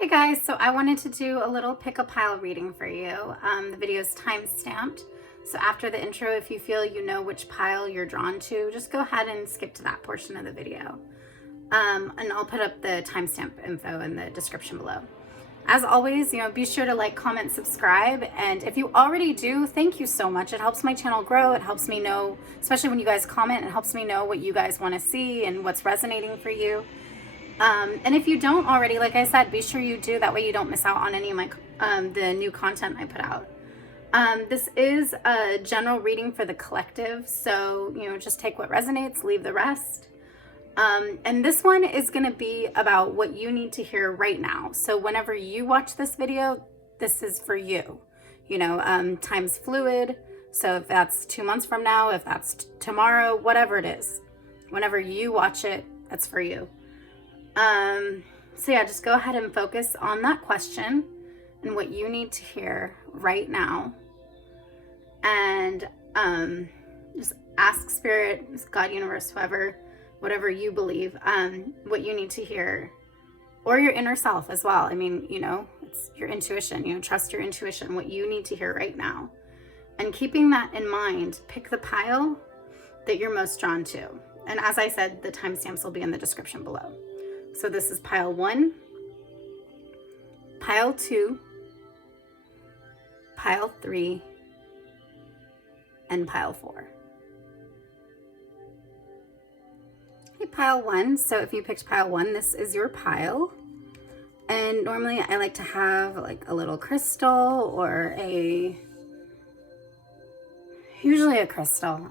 Hey guys, so I wanted to do a little pick a pile reading for you. The video is time stamped. So after the intro, if you feel you know which pile you're drawn to, just go ahead and skip to that portion of the video. And I'll put up the timestamp info in the description below. As always, be sure to like, comment, subscribe. And if you already do, thank you so much. It helps my channel grow. It helps me know, especially when you guys comment, it helps me know what you guys want to see and what's resonating for you. And if you don't already, like I said, be sure you do. That way you don't miss out on any of my the new content I put out. This is a general reading for the collective. So, just take what resonates, leave the rest. And this one is going to be about what you need to hear right now. So whenever you watch this video, this is for you. Time's fluid. So if that's 2 months from now, if that's tomorrow, whatever it is, whenever you watch it, that's for you. So yeah, just go ahead and focus on that question and what you need to hear right now. And just ask Spirit, God, Universe, whoever, whatever you believe, what you need to hear, or your inner self as well. I mean, it's your intuition, trust your intuition, what you need to hear right now. And keeping that in mind, pick the pile that you're most drawn to. And as I said, the timestamps will be in the description below. So this is pile 1, pile 2, pile 3, and pile 4. Okay, pile 1. So if you picked pile 1, this is your pile. And normally I like to have like a little crystal or usually a crystal,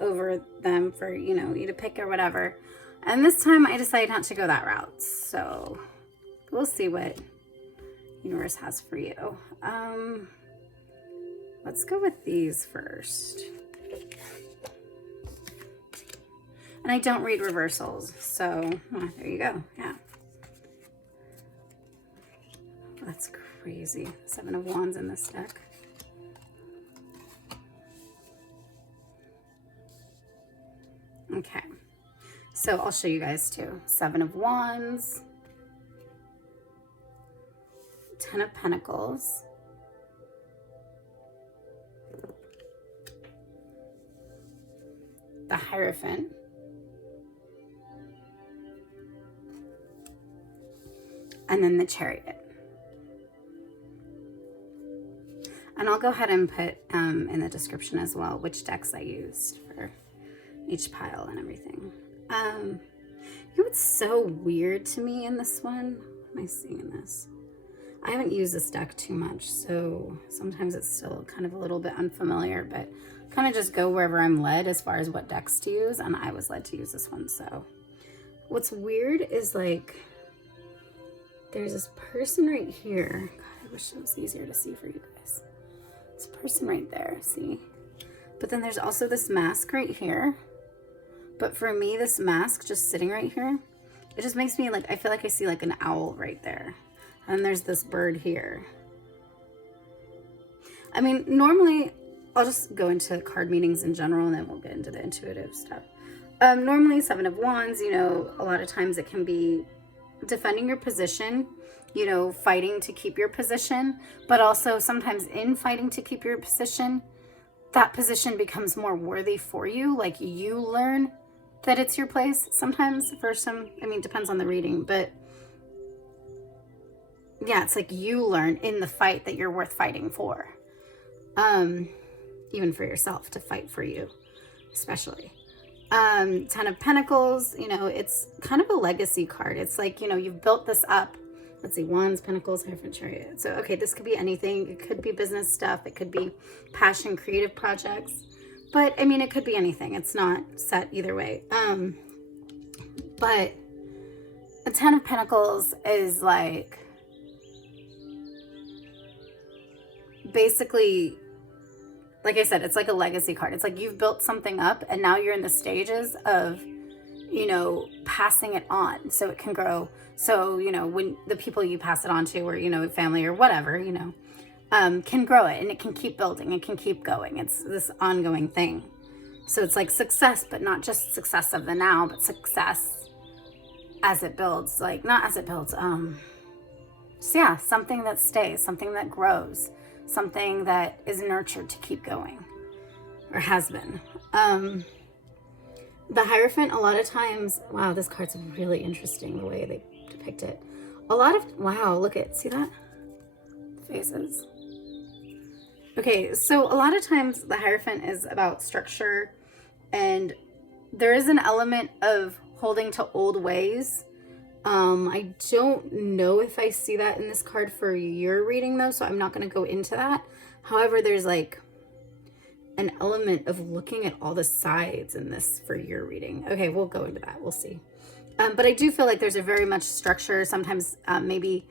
over them for, you to pick or whatever. And this time I decided not to go that route. So we'll see what universe has for you. Let's go with these first. And I don't read reversals. So there you go. Yeah. That's crazy. 7 of Wands in this deck. Okay. So I'll show you guys too. 7 of Wands, 10 of Pentacles, the Hierophant, and then the Chariot. And I'll go ahead and put in the description as well which decks I used for each pile and everything. What's so weird to me in this one? Am I seeing this? I haven't used this deck too much, so sometimes it's still kind of a little bit unfamiliar, but kind of just go wherever I'm led as far as what decks to use, and I was led to use this one. So what's weird is like there's this person right here. God, I wish it was easier to see for you guys. This person right there, see? But then there's also this mask right here. But for me, this mask just sitting right here, it just makes me like, I feel like I see like an owl right there. And there's this bird here. I mean, normally, I'll just go into card meanings in general and then we'll get into the intuitive stuff. Normally, 7 of Wands, a lot of times it can be defending your position, fighting to keep your position. But also sometimes in fighting to keep your position, that position becomes more worthy for you. Like you learn that it's your place sometimes for some, depends on the reading, but yeah, it's like you learn in the fight that you're worth fighting for. Even for yourself, to fight for you, especially. 10 of Pentacles, it's kind of a legacy card. It's like, you've built this up. Let's see, Wands, Pentacles, Hierophant, Chariot. So, okay, this could be anything. It could be business stuff. It could be passion, creative projects. But, it could be anything. It's not set either way. But a 10 of Pentacles is like, basically, like I said, it's like a legacy card. It's like you've built something up and now you're in the stages of, passing it on so it can grow. So, when the people you pass it on to or, family or whatever, can grow it and it can keep building. It can keep going. It's this ongoing thing. So it's like success, but not just success of the now, but success as it builds, like not as it builds, so yeah, something that stays, something that grows, something that is nurtured to keep going, or has been. The Hierophant, a lot of times, wow, this card's really interesting the way they depict it. A lot of, wow, look at, see that? Faces. Okay, so a lot of times the Hierophant is about structure, and there is an element of holding to old ways. I don't know if I see that in this card for your reading though, so I'm not going to go into that. However, there's like an element of looking at all the sides in this for your reading. Okay, we'll go into that. We'll see. But I do feel like there's a very much structure, sometimes maybe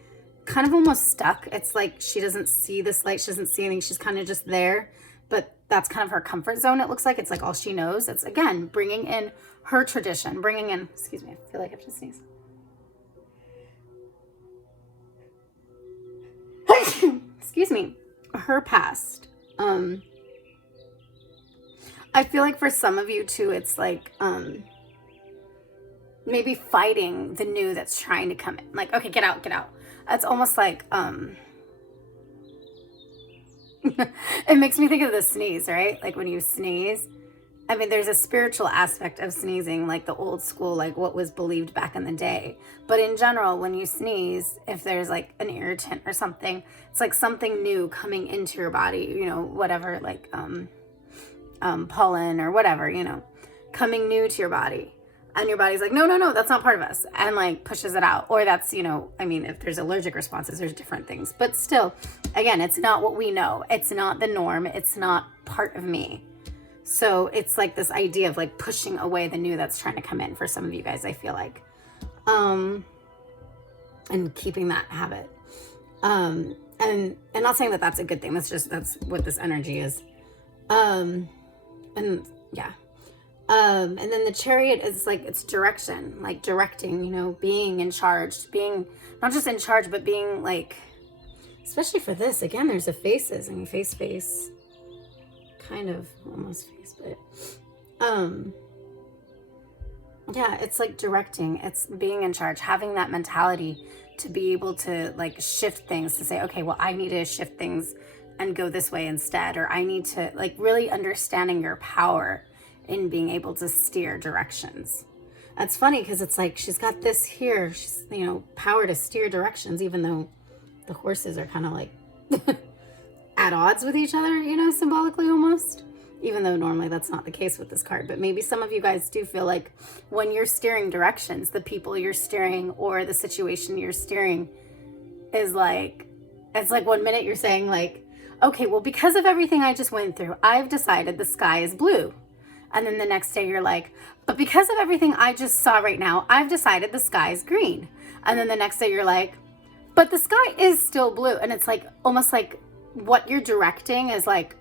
kind of almost stuck. It's like she doesn't see this light. She doesn't see anything. She's kind of just there. But that's kind of her comfort zone, it looks like. It's like all she knows. It's, again, bringing in her tradition, bringing in, excuse me, I feel like I have to sneeze. Excuse me, her past. I feel like for some of you too, it's like maybe fighting the new that's trying to come in. Like, okay, get out, get out. It's almost like it makes me think of the sneeze, right? Like when you sneeze, I mean, there's a spiritual aspect of sneezing, like the old school, like what was believed back in the day. But in general, when you sneeze, if there's like an irritant or something, it's like something new coming into your body, you know, whatever, like pollen or whatever, you know, coming new to your body. And your body's like, no, no, no, that's not part of us. And like pushes it out. Or that's, you know, I mean, if there's allergic responses, there's different things. But still, again, it's not what we know. It's not the norm. It's not part of me. So it's like this idea of like pushing away the new that's trying to come in for some of you guys, I feel like. And keeping that habit. And not saying that that's a good thing. That's what this energy is. And yeah. And then the Chariot is like, it's direction, like directing, you know, being in charge, being not just in charge, but being like, especially for this, again, there's a faces, I mean, face, kind of almost face, but, yeah, it's like directing, it's being in charge, having that mentality to be able to like shift things, to say, okay, well, I need to shift things and go this way instead, or I need to like really understanding your power in being able to steer directions. That's funny because it's like she's got this here, she's, you know, power to steer directions, even though the horses are kind of like at odds with each other, you know, symbolically almost, even though normally that's not the case with this card. But maybe some of you guys do feel like when you're steering directions, the people you're steering or the situation you're steering is like, it's like 1 minute you're saying like, okay, well, because of everything I just went through, I've decided the sky is blue. And then the next day you're like, but because of everything I just saw right now, I've decided the sky is green. And then the next day you're like, but the sky is still blue. And it's like, almost like what you're directing is like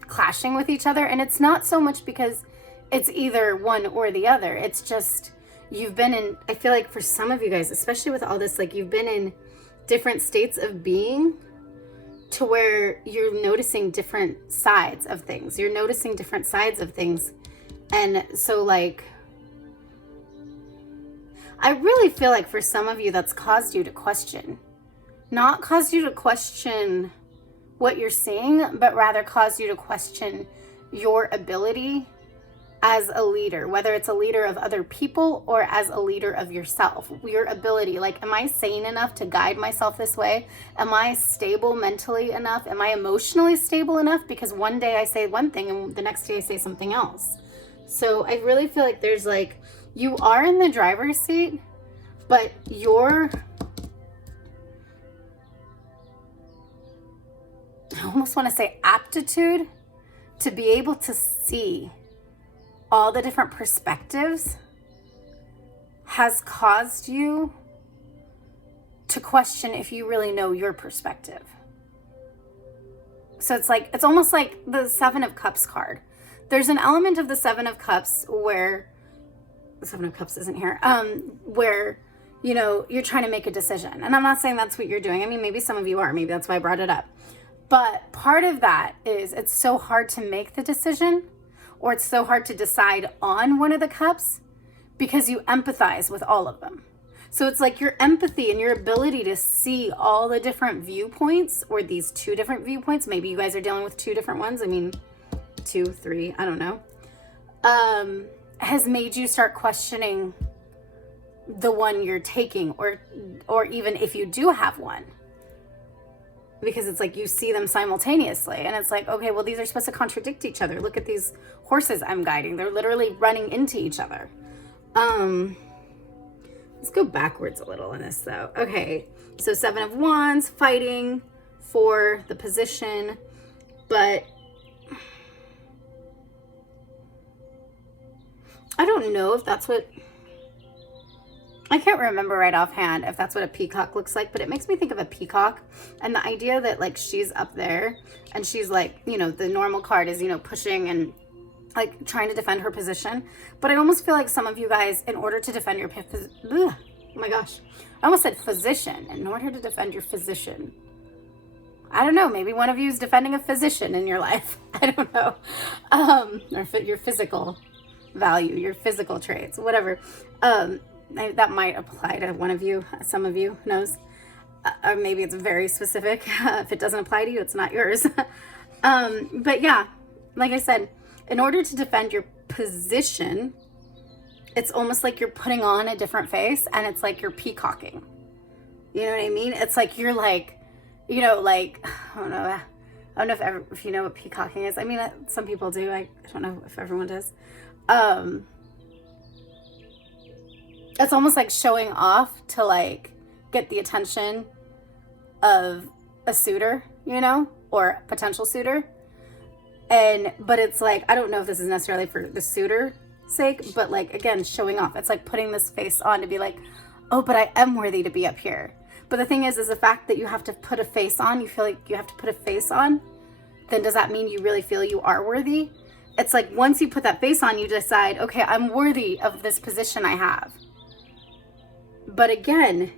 clashing with each other. And it's not so much because it's either one or the other. It's just, you've been in, I feel like for some of you guys, especially with all this, like you've been in different states of being to where you're noticing different sides of things. You're noticing different sides of things. And so like, I really feel like for some of you that's caused you to question. Not caused you to question what you're seeing, but rather caused you to question your ability as a leader, whether it's a leader of other people or as a leader of yourself. Your ability, like, am I sane enough to guide myself this way? Am I stable mentally enough? Am I emotionally stable enough? Because one day I say one thing and the next day I say something else. So I really feel like there's like, you are in the driver's seat, but I almost want to say aptitude to be able to see all the different perspectives has caused you to question if you really know your perspective. So it's like, it's almost like the Seven of Cups card. There's an element of the Seven of Cups where, the Seven of Cups isn't here, where, you know, you're trying to make a decision. And I'm not saying that's what you're doing. I mean, maybe some of you are, maybe that's why I brought it up. But part of that is it's so hard to make the decision, or it's so hard to decide on one of the cups because you empathize with all of them. So it's like your empathy and your ability to see all the different viewpoints, or these two different viewpoints. Maybe you guys are dealing with two different ones. I mean, 2, 3, I don't know. Has made you start questioning the one you're taking, or even if you do have one. Because it's like you see them simultaneously, and it's like, okay, well, these are supposed to contradict each other. Look at these horses I'm guiding. They're literally running into each other. Let's go backwards a little in this though. Okay, so 7 of Wands, fighting for the position, but I don't know if that's what, I can't remember right offhand if that's what a peacock looks like, but it makes me think of a peacock, and the idea that like she's up there and she's like, you know, the normal card is, you know, pushing and like trying to defend her position. But I almost feel like some of you guys, in order to defend your oh my gosh, I almost said physician. In order to defend your physician, I don't know, maybe one of you is defending a physician in your life. I don't know. Or your physical value, your physical traits, whatever. That might apply to one of you, some of you, who knows? Or maybe it's very specific. If it doesn't apply to you, it's not yours. But yeah, like I said, in order to defend your position, it's almost like you're putting on a different face, and it's like you're peacocking. You know what I mean? It's like you're like, you know, like, I don't know if you know what peacocking is. I mean, some people do. I don't know if everyone does. It's almost like showing off to like get the attention of a suitor, you know, or potential suitor. But it's like, I don't know if this is necessarily for the suitor's sake, but like, again, showing off. It's like putting this face on to be like, oh, but I am worthy to be up here. But the thing is the fact that you have to put a face on, you feel like you have to put a face on, then does that mean you really feel you are worthy? It's like once you put that face on, you decide, okay, I'm worthy of this position I have. But again,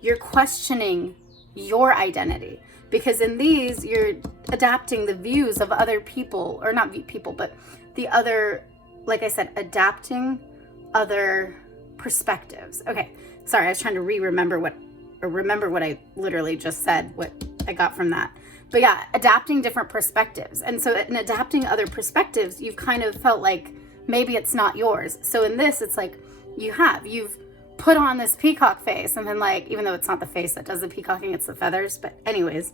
you're questioning your identity, because in these, you're adapting the views of other people, or not people, but the other, like I said, adapting other perspectives. Okay, sorry, I was trying to remember what I literally just said, what I got from that. But yeah, adapting different perspectives. And so in adapting other perspectives, you've kind of felt like maybe it's not yours. So in this, it's like you've put on this peacock face, and then like, even though it's not the face that does the peacocking, it's the feathers. But anyways,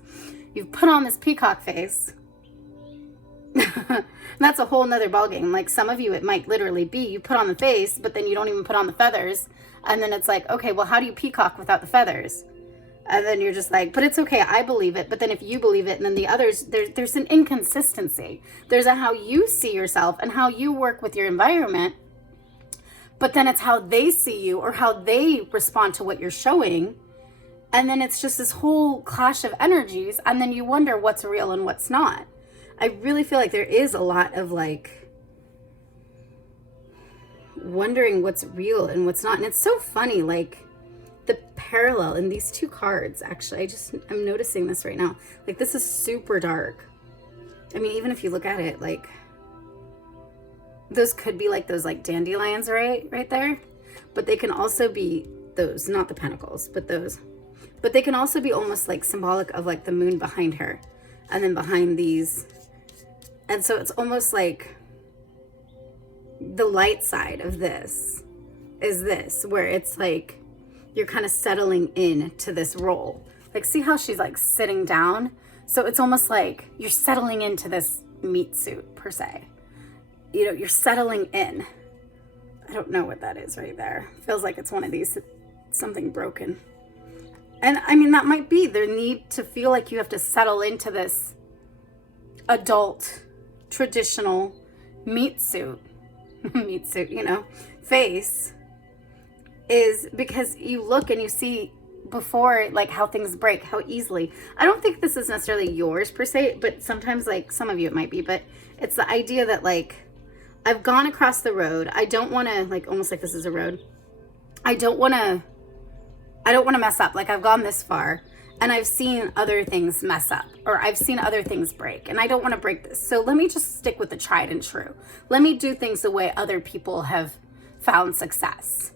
you've put on this peacock face. That's a whole nother ballgame. Like some of you, it might literally be you put on the face, but then you don't even put on the feathers. And then it's like, okay, well, how do you peacock without the feathers? And then you're just like, but it's okay, I believe it. But then if you believe it, and then the others, there's an inconsistency. There's a how you see yourself and how you work with your environment. But then it's how they see you, or how they respond to what you're showing. And then it's just this whole clash of energies. And then you wonder what's real and what's not. I really feel like there is a lot of like wondering what's real and what's not. And it's so funny, like the parallel in these two cards, actually, I'm noticing this right now. Like this is super dark. I mean, even if you look at it, like those could be like those like dandelions right there. But they can also be those, not the pentacles, but those. But they can also be almost like symbolic of like the moon behind her. And then behind these. And so it's almost like the light side of this is this, where it's like you're kind of settling in to this role. Like, see how she's like sitting down? So it's almost like you're settling into this meat suit per se. You know, you're settling in. I don't know what that is right there. Feels like it's one of these, something broken. And I mean, that might be their need to feel like you have to settle into this adult, traditional meat suit, you know, face, is because you look and you see before, like how things break, how easily. I don't think this is necessarily yours per se, but sometimes like some of you it might be, but it's the idea that like, I've gone across the road. I don't want to, like, almost like this is a road. I don't want to mess up. Like I've gone this far. And I've seen other things mess up, or I've seen other things break, and I don't want to break this. So let me just stick with the tried and true. Let me do things the way other people have found success.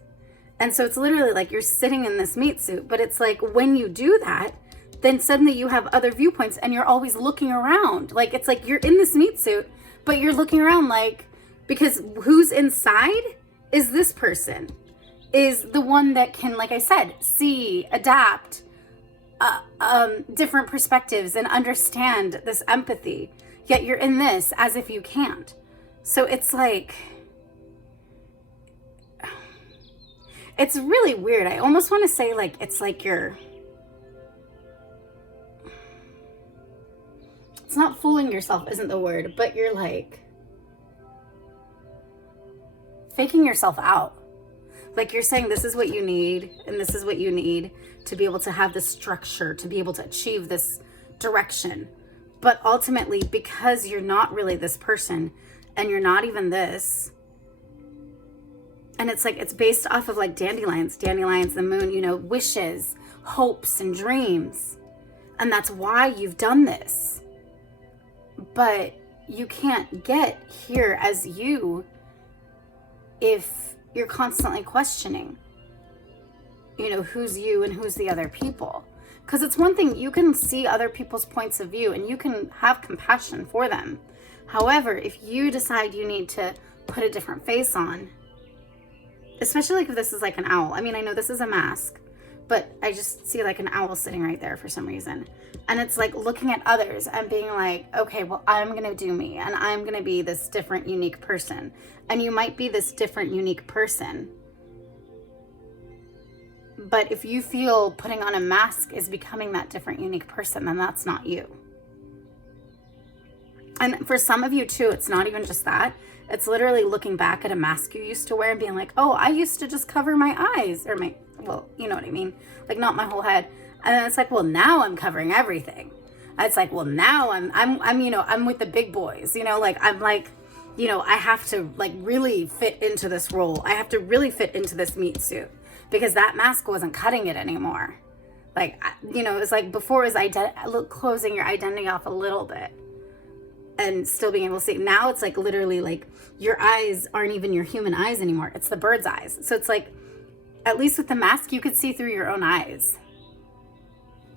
And so it's literally like you're sitting in this meat suit, but it's like when you do that, then suddenly you have other viewpoints and you're always looking around. Like, it's like you're in this meat suit, but you're looking around like, because who's inside is this person, is the one that can, like I said, see, adapt, different perspectives and understand this empathy. Yet you're in this as if you can't. So it's like, it's really weird. I almost want to say like, it's like you're, it's not fooling yourself isn't the word, but you're like faking yourself out. Like you're saying this is what you need and this is what you need to be able to have this structure, to be able to achieve this direction. But ultimately, because you're not really this person and you're not even this, and it's like, it's based off of like dandelions, the moon, you know, wishes, hopes, and dreams. And that's why you've done this. But you can't get here as you if you're constantly questioning, you know, who's you and who's the other people. Because it's one thing, you can see other people's points of view and you can have compassion for them. However, if you decide you need to put a different face on, especially like if this is like an owl. I mean, I know this is a mask, but I just see like an owl sitting right there for some reason. And it's like looking at others and being like, okay, well, I'm going to do me and I'm going to be this different, unique person. And you might be this different, unique person. But if you feel putting on a mask is becoming that different, unique person, then that's not you. And for some of you too, it's not even just that. It's literally looking back at a mask you used to wear and being like, oh, I used to just cover my eyes or my, well, you know what I mean? Like not my whole head. And then it's like, well, now I'm covering everything. And it's like, well, now I'm, you know, I'm with the big boys, you know, like I'm like, you know, I have to like really fit into this role. I have to really fit into this meat suit because that mask wasn't cutting it anymore. Like, you know, it was like before it was closing your identity off a little bit and still being able to see. Now it's like literally like your eyes aren't even your human eyes anymore. It's the bird's eyes. So it's like, at least with the mask, you could see through your own eyes.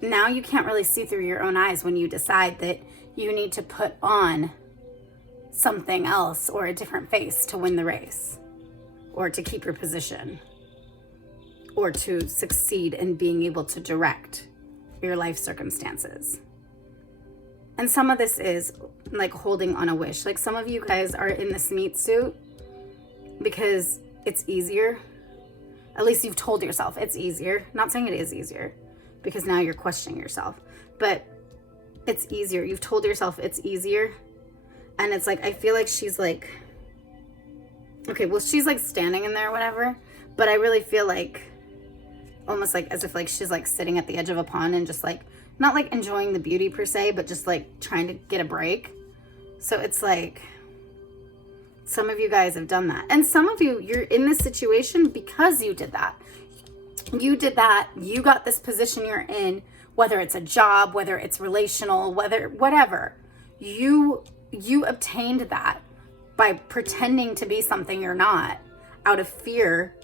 Now you can't really see through your own eyes when you decide that you need to put on something else or a different face to win the race or to keep your position or to succeed in being able to direct your life circumstances. And some of this is like holding on a wish. Like some of you guys are in this meat suit because it's easier. At least you've told yourself it's easier. Not saying it is easier because now you're questioning yourself, but it's easier. You've told yourself it's easier. And it's like, I feel like she's like, okay, well, she's like standing in there or whatever, but I really feel like almost like as if like she's like sitting at the edge of a pond and just like, not like enjoying the beauty per se, but just like trying to get a break. So it's like, some of you guys have done that. And some of you, you're in this situation because you did that. You did that. You got this position you're in, whether it's a job, whether it's relational, whatever. You obtained that by pretending to be something you're not out of fear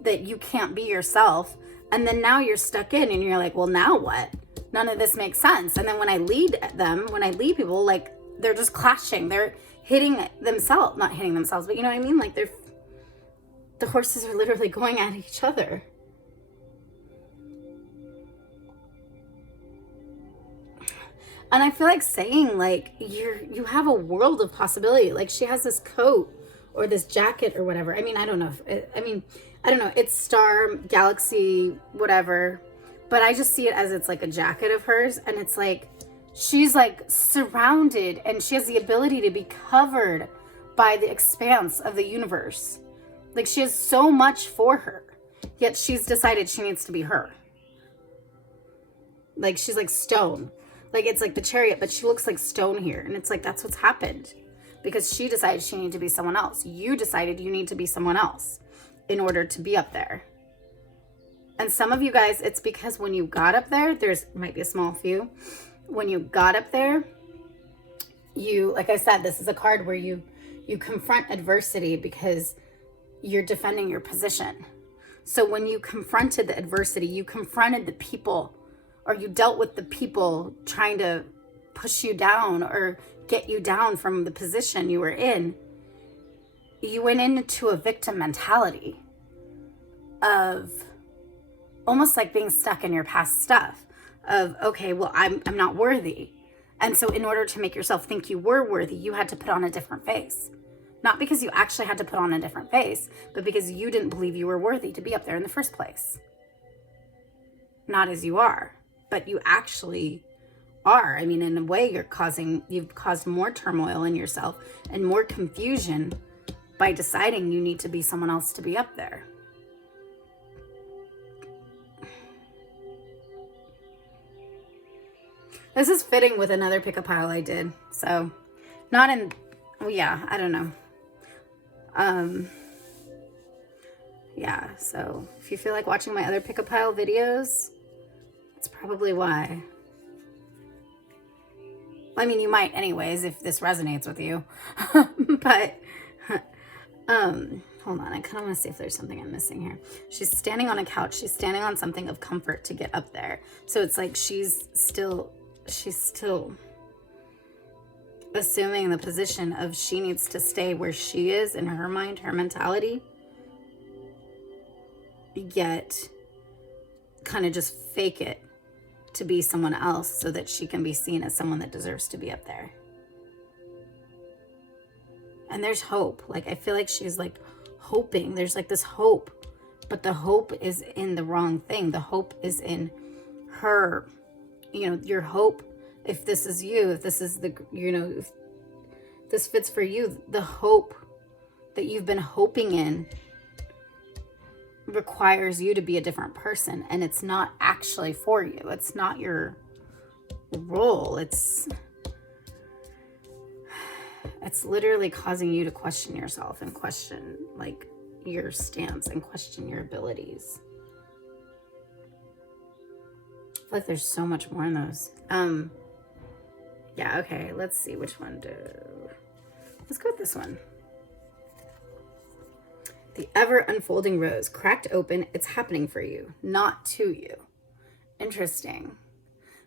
that you can't be yourself. And then now you're stuck in and you're like, well, now what? None of this makes sense. And then when I lead people, like they're just clashing. They're hitting themselves, not hitting themselves, but you know what I mean? Like the horses are literally going at each other. And I feel like saying like, you have a world of possibility. Like she has this coat or this jacket or whatever. I mean, I don't know. I don't know. It's star, galaxy, whatever. But I just see it as it's like a jacket of hers. And it's like, she's like surrounded and she has the ability to be covered by the expanse of the universe. Like she has so much for her, yet she's decided she needs to be her. Like she's like stone. Like it's like the chariot, but she looks like stone here. And it's like, that's what's happened because she decided she needed to be someone else. You decided you need to be someone else in order to be up there. And some of you guys, it's because when you got up there, might be a small few. When you got up there, you, like I said, this is a card where you confront adversity because you're defending your position. So when you confronted the adversity, you confronted the people, or you dealt with the people trying to push you down or get you down from the position you were in, you went into a victim mentality of almost like being stuck in your past stuff of, okay, well, I'm not worthy. And so in order to make yourself think you were worthy, you had to put on a different face. Not because you actually had to put on a different face, but because you didn't believe you were worthy to be up there in the first place. Not as you are, but you actually are. I mean, in a way, you've caused more turmoil in yourself and more confusion by deciding you need to be someone else to be up there. This is fitting with another pick a pile I did. So not in, well, yeah, I don't know. Yeah, so if you feel like watching my other pick a pile videos, that's probably why. I mean, you might anyways if this resonates with you. But hold on, I kind of want to see if there's something I'm missing here. She's standing on a couch. She's standing on something of comfort to get up there. So it's like she's still assuming the position of she needs to stay where she is in her mind, her mentality, yet kind of just fake it to be someone else so that she can be seen as someone that deserves to be up there. And there's hope. Like, I feel like she's like hoping. There's like this hope, but the hope is in the wrong thing. The hope is in her, you know, your hope. If this is you, if this is the, you know, if this fits for you, the hope that you've been hoping in requires you to be a different person, and it's not actually for you. It's not your role. It's literally causing you to question yourself and question like your stance and question your abilities. I feel like there's so much more in those. Yeah, okay, let's see which one let's go with this one. The ever unfolding rose, cracked open, it's happening for you, not to you. Interesting.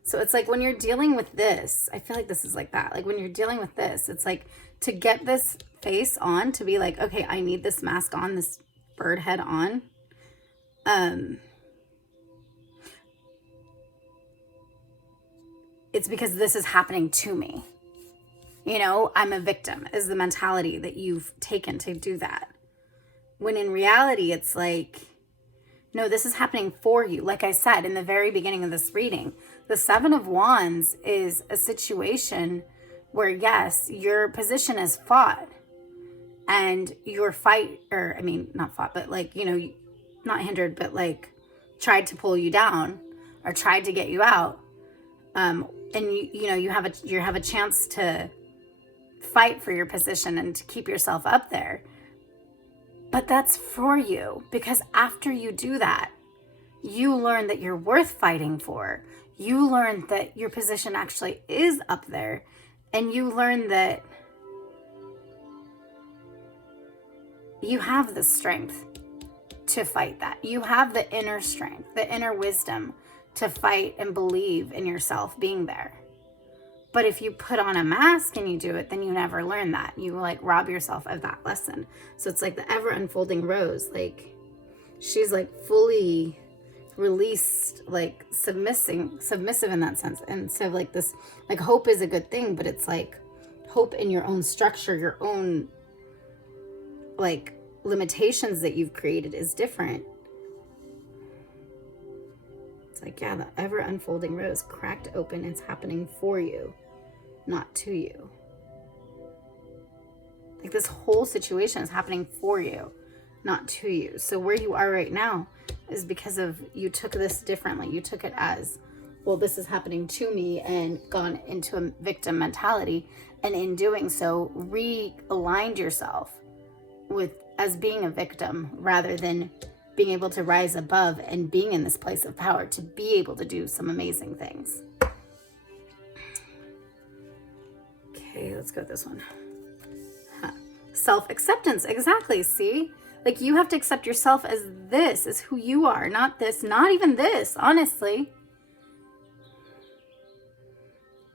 So it's like when you're dealing with this, I feel like this is like that. Like when you're dealing with this, it's like to get this face on, to be like, okay, I need this mask on, this bird head on. It's because this is happening to me. You know, I'm a victim is the mentality that you've taken to do that. When in reality, it's like, no, this is happening for you. Like I said in the very beginning of this reading, the Seven of Wands is a situation where, yes, your position is fought and your fight, or I mean, not fought, but like, you know, not hindered, but like tried to pull you down or tried to get you out. And you know, you have a chance to fight for your position and to keep yourself up there. But that's for you, because after you do that, you learn that you're worth fighting for. You learn that your position actually is up there, and you learn that you have the strength to fight that. You have the inner strength, the inner wisdom to fight and believe in yourself being there. But if you put on a mask and you do it, then you never learn that. You like rob yourself of that lesson. So it's like the ever unfolding rose, like she's like fully released, like submissive in that sense. And so like this, like hope is a good thing, but it's like hope in your own structure, your own like limitations that you've created is different. It's like, yeah, the ever unfolding rose, cracked open, it's happening for you, not to you. Like this whole situation is happening for you, not to you. So where you are right now is because of you took this differently. You took it as, well, this is happening to me, and gone into a victim mentality. And in doing so, realigned yourself with as being a victim rather than being able to rise above and being in this place of power to be able to do some amazing things. Okay, let's go with this one. Self-acceptance, exactly, see? Like, you have to accept yourself as this, as who you are, not this, not even this, honestly.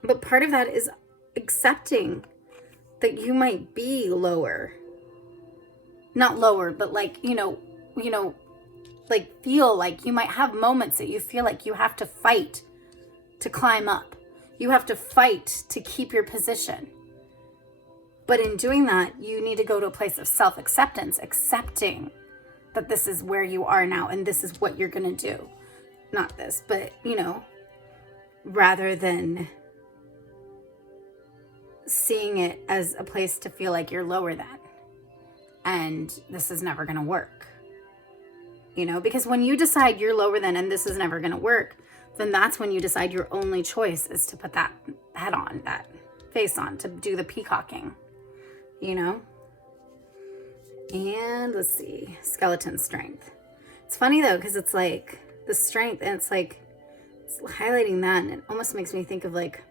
But part of that is accepting that you might be lower. Not lower, but like, like feel like you might have moments that you feel like you have to fight to climb up. You have to fight to keep your position. But in doing that, you need to go to a place of self-acceptance, accepting that this is where you are now and this is what you're going to do. Not this, but, rather than seeing it as a place to feel like you're lower than. And this is never going to work. Because when you decide you're lower than and this is never going to work, then that's when you decide your only choice is to put that head on, that face on, to do the peacocking. And let's see, skeleton strength. It's funny though, because it's like the strength, and it's like it's highlighting that, and it almost makes me think of like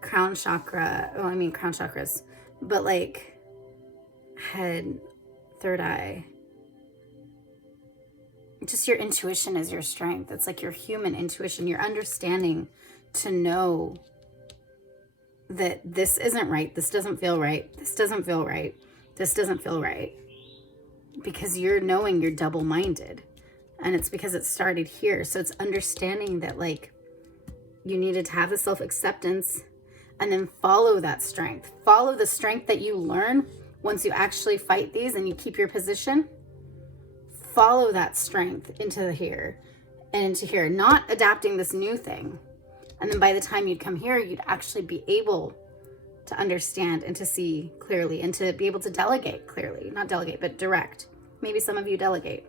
crown chakra. Oh, I mean crown chakras, but like head, third eye. Just your intuition is your strength. It's like your human intuition, your understanding to know that this isn't right, this doesn't feel right, this doesn't feel right, this doesn't feel right. Because you're knowing you're double-minded. And it's because it started here. So it's understanding that like you needed to have the self-acceptance and then follow that strength. Follow the strength that you learn once you actually fight these and you keep your position. Follow that strength into here and into here, not adapting this new thing. And then by the time you'd come here, you'd actually be able to understand and to see clearly and to be able to delegate clearly. Not delegate, but direct. Maybe some of you delegate.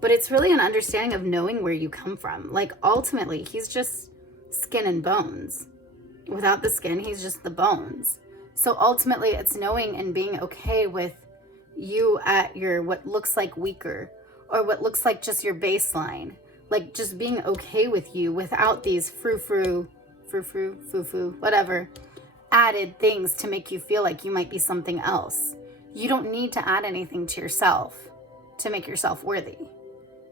But it's really an understanding of knowing where you come from. Like ultimately, he's just skin and bones. Without the skin, he's just the bones. So ultimately, it's knowing and being okay with you at your what looks like weaker, or what looks like just your baseline. Like just being okay with you without these frou-frou, whatever, added things to make you feel like you might be something else. You don't need to add anything to yourself to make yourself worthy.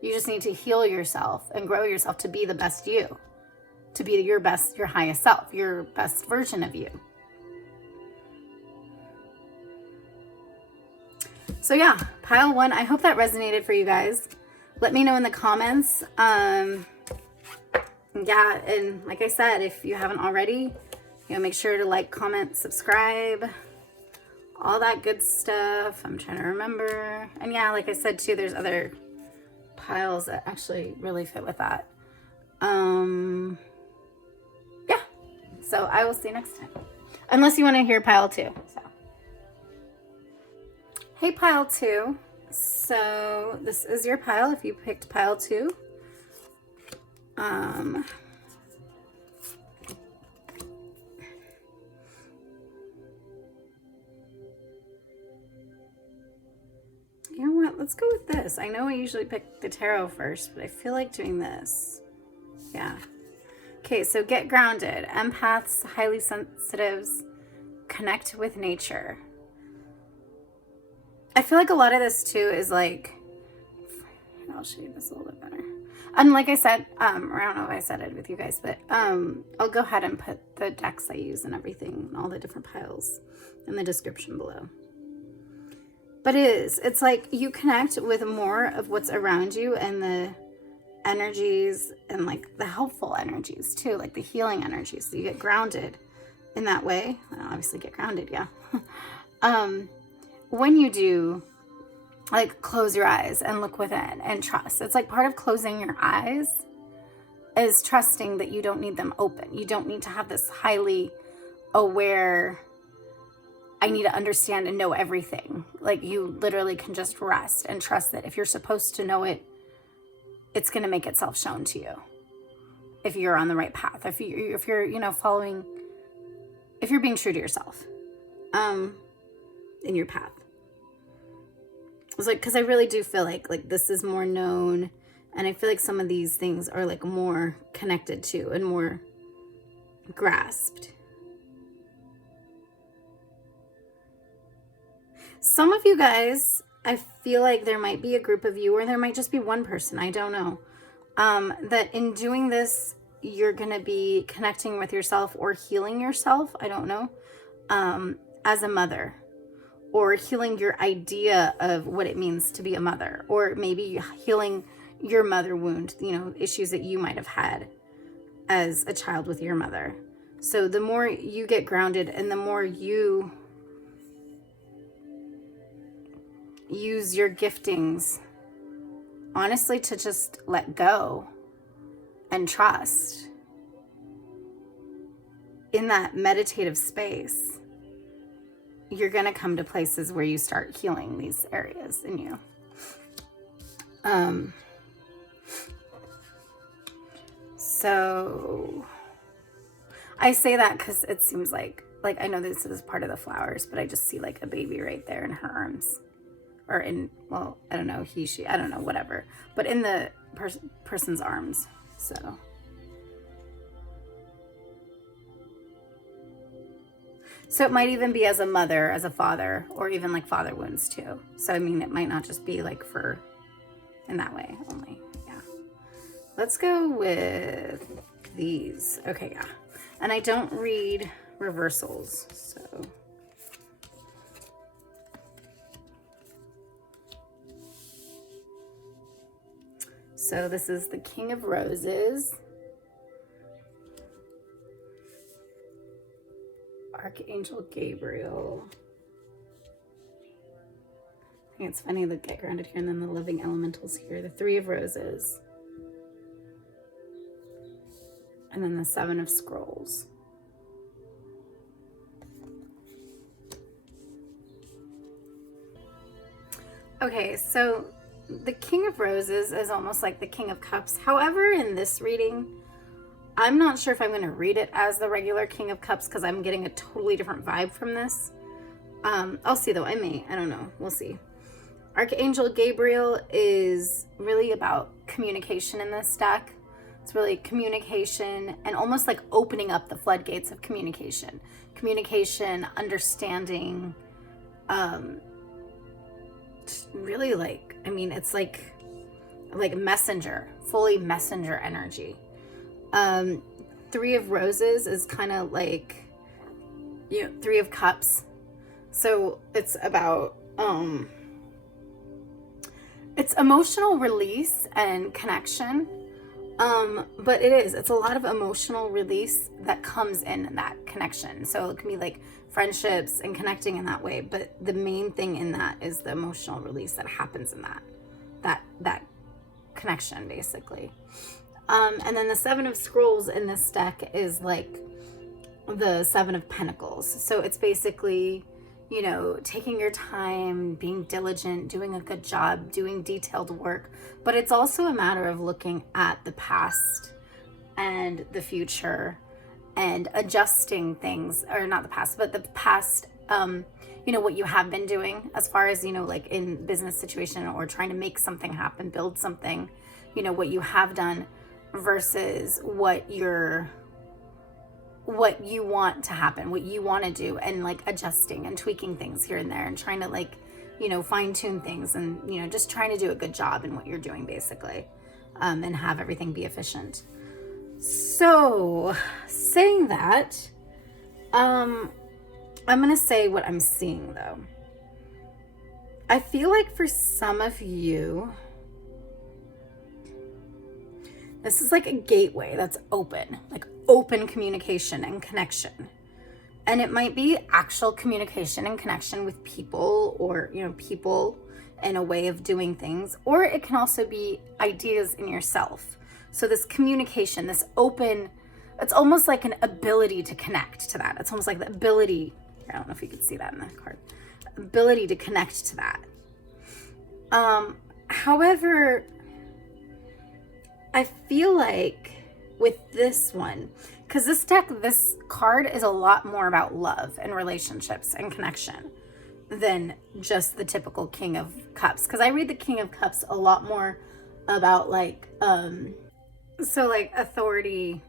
You just need to heal yourself and grow yourself to be the best you, to be your best, your highest self, your best version of you. So yeah, pile 1, I hope that resonated for you guys. Let me know in the comments. Yeah, and like I said, if you haven't already, make sure to like, comment, subscribe, all that good stuff. I'm trying to remember. And yeah, like I said too, there's other piles that actually really fit with that. Yeah, so I will see you next time. Unless you want to hear pile 2. So. Hey, pile 2. So this is your pile if you picked pile 2. You know what? Let's go with this. I know I usually pick the tarot first, but I feel like doing this. Yeah. Okay, so get grounded. Empaths, highly sensitives, connect with nature. I feel like a lot of this too is like, I'll show you this a little bit better. And like I said, or I don't know if I said it with you guys, but I'll go ahead and put the decks I use and everything, and all the different piles in the description below. But it's like you connect with more of what's around you and the energies and like the helpful energies too, like the healing energies. So you get grounded in that way. Well, obviously get grounded, yeah. When you do, like, close your eyes and look within and trust. It's like part of closing your eyes is trusting that you don't need them open. You don't need to have this highly aware, I need to understand and know everything. Like, you literally can just rest and trust that if you're supposed to know it, it's going to make itself shown to you. If you're on the right path, if you're following, if you're being true to yourself, in your path. It's like, because I really do feel like this is more known, and I feel like some of these things are like more connected to and more grasped. Some of you guys, I feel like there might be a group of you, or there might just be one person, I don't know, that in doing this, you're going to be connecting with yourself or healing yourself, I don't know, as a mother, or healing your idea of what it means to be a mother, or maybe healing your mother wound, you know, issues that you might have had as a child with your mother. So the more you get grounded and the more you use your giftings, honestly, to just let go and trust in that meditative space, you're going to come to places where you start healing these areas in you. So I say that because it seems like I know this is part of the flowers, but I just see like a baby right there in her arms, or in, well, I don't know, he, she, I don't know, whatever, but in the person's arms. So it might even be as a mother, as a father, or even like father wounds too. So I mean, it might not just be like for in that way only. Yeah. Let's go with these. Okay, yeah. And I don't read reversals, so. So this is the King of Roses. Archangel Gabriel. I think it's funny to get grounded here, and then the living elementals here. The Three of Roses. And then the Seven of Scrolls. Okay, so the King of Roses is almost like the King of Cups. However, in this reading, I'm not sure if I'm going to read it as the regular King of Cups because I'm getting a totally different vibe from this. I'll see though. I don't know. We'll see. Archangel Gabriel is really about communication in this deck. It's really communication and almost like opening up the floodgates of communication. Communication, understanding, really like, I mean, it's like messenger, fully messenger energy. Three of Roses is kind of like, you know, Three of Cups. So it's about, it's emotional release and connection. But it's a lot of emotional release that comes in that connection. So it can be like friendships and connecting in that way. But the main thing in that is the emotional release that happens in that connection, basically. And then the Seven of Scrolls in this deck is like the Seven of Pentacles. So it's basically, you know, taking your time, being diligent, doing a good job, doing detailed work. But it's also a matter of looking at the past and the future and adjusting things, or not the past, but the past, you know, what you have been doing as far as, you know, like in business situation or trying to make something happen, build something, you know, what you have done versus what you want to happen, what you want to do, and like adjusting and tweaking things here and there and trying to like, you know, fine tune things and, you know, just trying to do a good job in what you're doing basically, and have everything be efficient. So saying that, I'm going to say what I'm seeing though. I feel like for some of you, this is like a gateway that's open, like open communication and connection. And it might be actual communication and connection with people, or, you know, people in a way of doing things, or it can also be ideas in yourself. So this communication, this open, it's almost like an ability to connect to that. It's almost like the ability, I don't know if you could see that in the card, ability to connect to that. However, I feel like with this one, because this deck, this card is a lot more about love and relationships and connection than just the typical King of Cups. Because I read the King of Cups a lot more about like, so like authority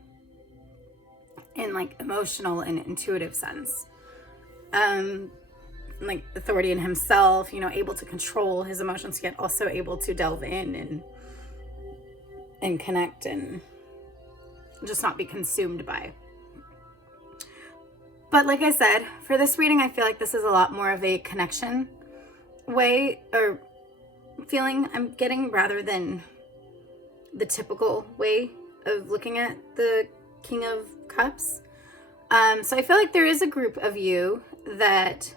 in like emotional and intuitive sense. like authority in himself, you know, able to control his emotions, yet also able to delve in and connect and just not be consumed by. But like I said, for this reading, I feel like this is a lot more of a connection way or feeling I'm getting, rather than the typical way of looking at the King of Cups. So I feel like there is a group of you that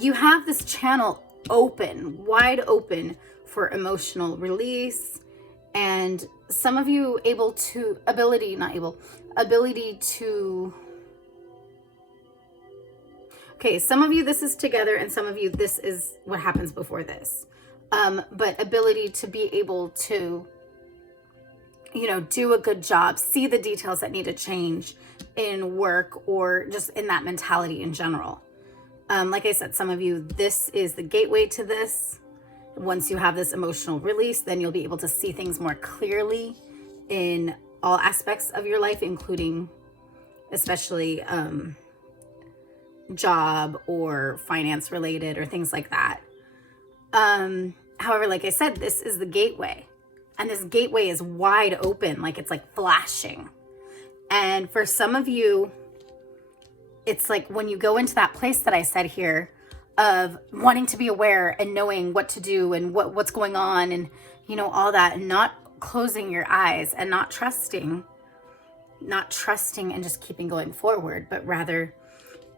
you have this channel open, wide open for emotional release, and some of you ability to, okay, some of you this is together, and some of you this is what happens before this. But ability to be able to, you know, do a good job, see the details that need to change in work or just in that mentality in general. Like I said, some of you, this is the gateway to this. Once you have this emotional release, then you'll be able to see things more clearly in all aspects of your life, including especially job or finance related or things like that. However, like I said, this is the gateway, and this gateway is wide open, like it's like flashing. And for some of you, it's like when you go into that place that I said here of wanting to be aware and knowing what to do and what's going on and, you know, all that, and not closing your eyes and not trusting and just keeping going forward, but rather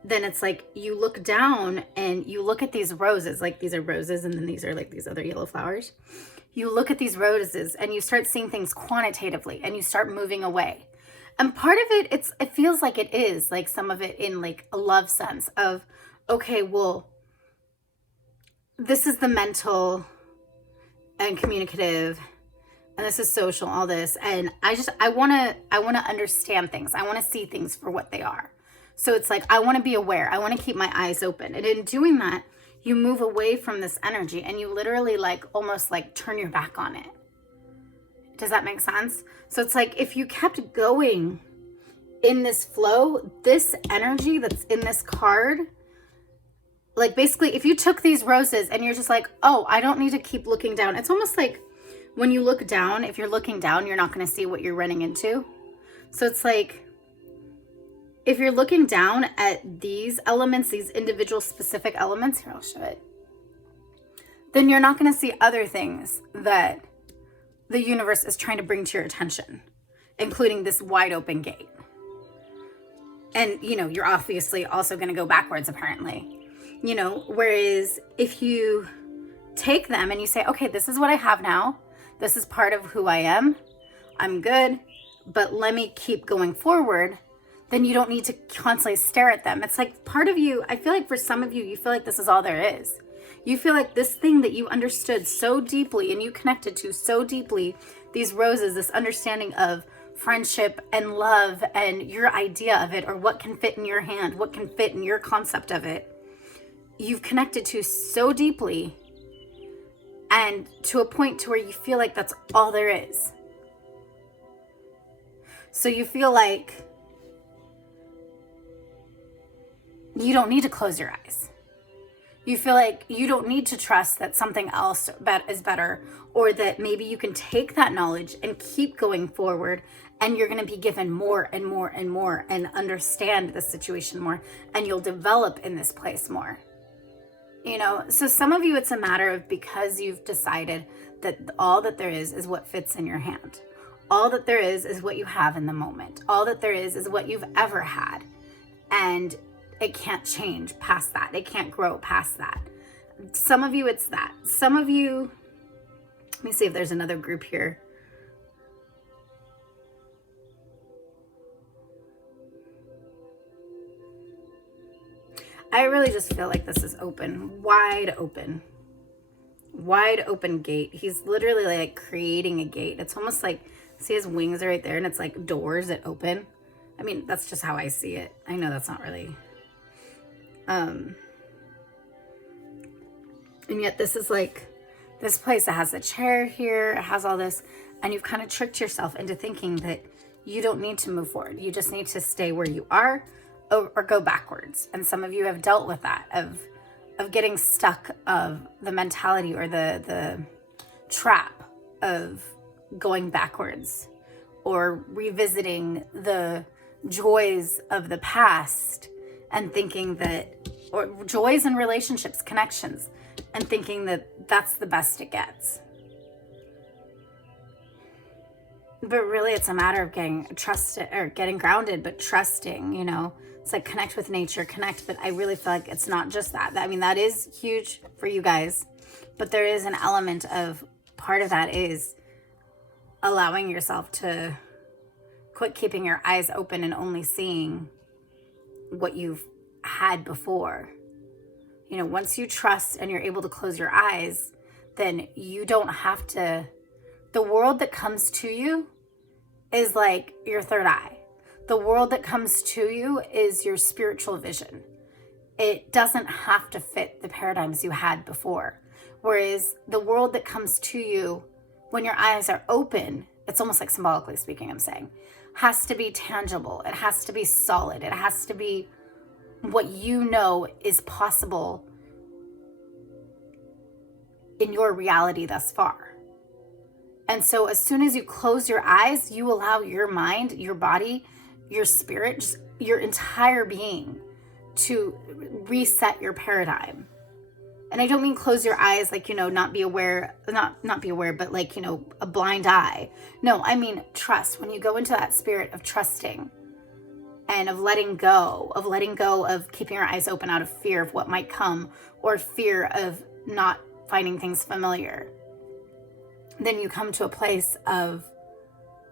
then it's like you look down and you look at these roses, like these are roses and then these are like these other yellow flowers. You look at these roses and you start seeing things quantitatively and you start moving away. And part of it, it feels like it is like some of it in like a love sense of, okay, well, this is the mental and communicative, and this is social, all this. And I want to understand things. I want to see things for what they are. So it's like, I want to be aware. I want to keep my eyes open. And in doing that, you move away from this energy and you literally like almost like turn your back on it. Does that make sense? So it's like, if you kept going in this flow, this energy that's in this card, like basically if you took these roses and you're just like, oh, I don't need to keep looking down. It's almost like when you look down, if you're looking down, you're not going to see what you're running into. So it's like, if you're looking down at these elements, these individual specific elements, here, I'll show it, then you're not going to see other things that the universe is trying to bring to your attention, including this wide open gate. And, you know, you're obviously also going to go backwards, apparently, you know, whereas if you take them and you say, okay, this is what I have now. This is part of who I am. I'm good, but let me keep going forward. Then you don't need to constantly stare at them. It's like part of you, I feel like for some of you, you feel like this is all there is. You feel like this thing that you understood so deeply and you connected to so deeply, these roses, this understanding of friendship and love and your idea of it, or what can fit in your hand, what can fit in your concept of it, you've connected to so deeply and to a point to where you feel like that's all there is. So you feel like you don't need to close your eyes. You feel like you don't need to trust that something else is better, or that maybe you can take that knowledge and keep going forward, and you're going to be given more and more and more and understand the situation more, and you'll develop in this place more. You know, so some of you, it's a matter of, because you've decided that all that there is what fits in your hand. All that there is what you have in the moment. All that there is what you've ever had. And it can't change past that. It can't grow past that. Some of you, it's that. Some of you, let me see if there's another group here. I really just feel like this is open, wide open gate. He's literally like creating a gate. It's almost like, see his wings are right there, and it's like doors that open. I mean, that's just how I see it. I know that's not really, and yet this is like this place that has a chair here, it has all this, and you've kind of tricked yourself into thinking that you don't need to move forward. You just need to stay where you are or go backwards. And some of you have dealt with that, of getting stuck, of the mentality or the trap of going backwards, or revisiting the joys of the past and thinking that, or joys in relationships, connections, and thinking that that's the best it gets. But really, it's a matter of getting trusted, or getting grounded, but trusting, you know. It's like connect with nature, connect. But I really feel like it's not just that. I mean, that is huge for you guys. But there is an element of, part of that is allowing yourself to quit keeping your eyes open and only seeing what you've had before. You know, once you trust and you're able to close your eyes, then you don't have to, the world that comes to you is like your third eye. The world that comes to you is your spiritual vision. It doesn't have to fit the paradigms you had before. Whereas the world that comes to you when your eyes are open, it's almost like symbolically speaking, I'm saying, has to be tangible. It has to be solid. It has to be what you know is possible in your reality thus far. And so as soon as you close your eyes, you allow your mind, your body, your spirit, just your entire being to reset your paradigm. And I don't mean close your eyes like, you know, not be aware, but like, you know, a blind eye. No, I mean trust. When you go into that spirit of trusting and of letting go of keeping your eyes open out of fear of what might come, or fear of not finding things familiar, then you come to a place of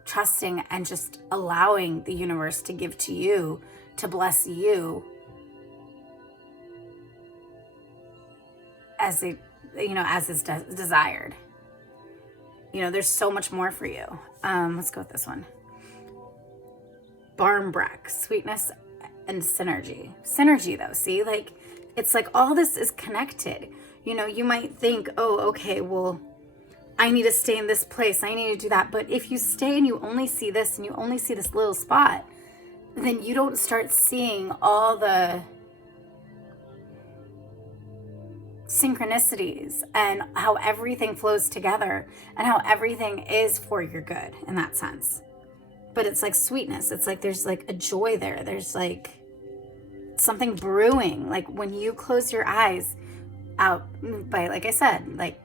trusting and just allowing the universe to give to you, to bless you as it, you know, as is desired. You know, there's so much more for you. Let's go with this one. Barmbrack, sweetness and synergy. Synergy though, see, like, it's like all this is connected. You know, you might think, oh, okay, well, I need to stay in this place, I need to do that. But if you stay and you only see this and you only see this little spot, then you don't start seeing all the synchronicities and how everything flows together and how everything is for your good in that sense. But it's like sweetness. It's like there's like a joy there. There's like something brewing. Like when you close your eyes out by, like I said, like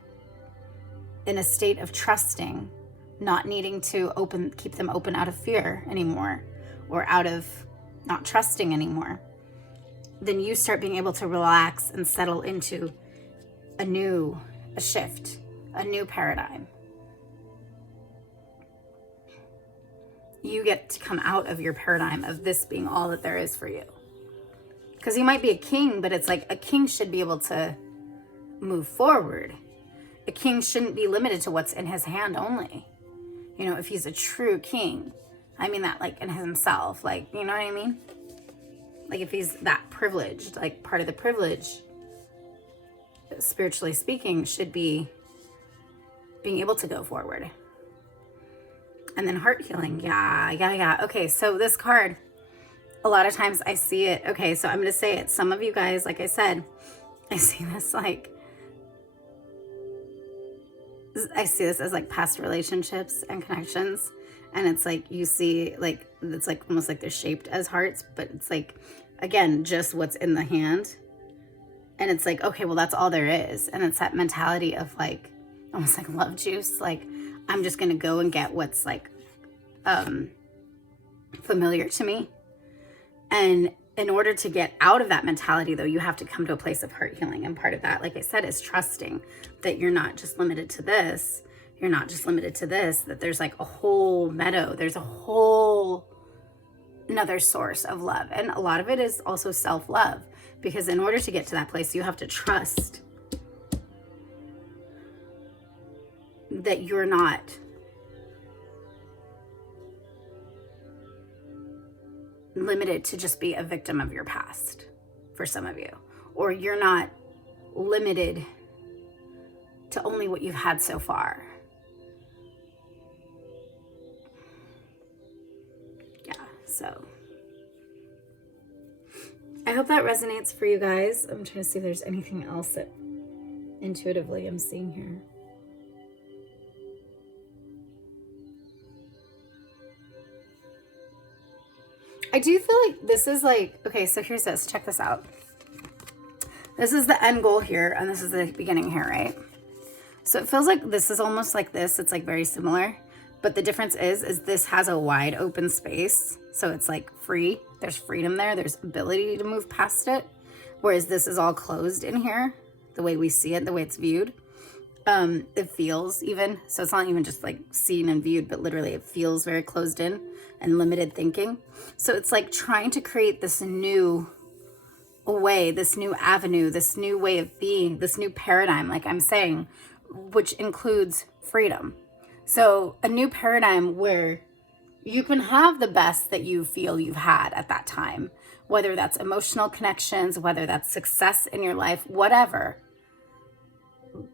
in a state of trusting, not needing to keep them open out of fear anymore, or out of not trusting anymore, then you start being able to relax and settle into a shift, a new paradigm. You get to come out of your paradigm of this being all that there is for you. Because you might be a king, but it's like a king should be able to move forward. A king shouldn't be limited to what's in his hand only. You know, if he's a true king, I mean that like in himself, like, you know what I mean? Like if he's that privileged, like part of the privilege, spiritually speaking, should be being able to go forward. And then heart healing. Yeah. Okay, so this card, a lot of times I see it. Okay, so I'm going to say it. Some of you guys, like I said, I see this as like past relationships and connections. And it's like, you see, like, it's like almost like they're shaped as hearts, but it's like, again, just what's in the hand. And it's like, okay, well, that's all there is. And it's that mentality of like, almost like love juice. Like, I'm just going to go and get what's like familiar to me. And in order to get out of that mentality, though, you have to come to a place of heart healing. And part of that, like I said, is trusting that you're not just limited to this. You're not just limited to this, that there's like a whole meadow. There's a whole another source of love. And a lot of it is also self-love, because in order to get to that place, you have to trust that you're not limited to just be a victim of your past for some of you, or you're not limited to only what you've had so far. Yeah, so I hope that resonates for you guys. I'm trying to see if there's anything else that intuitively I'm seeing here. I do feel like this is like, okay, so here's this. Check this out. This is the end goal here, and this is the beginning here, right? So it feels like this is almost like this. It's like very similar. But the difference is this has a wide open space. So it's like free. There's freedom there. There's ability to move past it. Whereas this is all closed in here, the way we see it, the way it's viewed. It feels even. So it's not even just like seen and viewed, but literally it feels very closed in and limited thinking. So it's like trying to create this new way, this new avenue, this new way of being, this new paradigm, like I'm saying, which includes freedom. So a new paradigm where you can have the best that you feel you've had at that time, whether that's emotional connections, whether that's success in your life, whatever.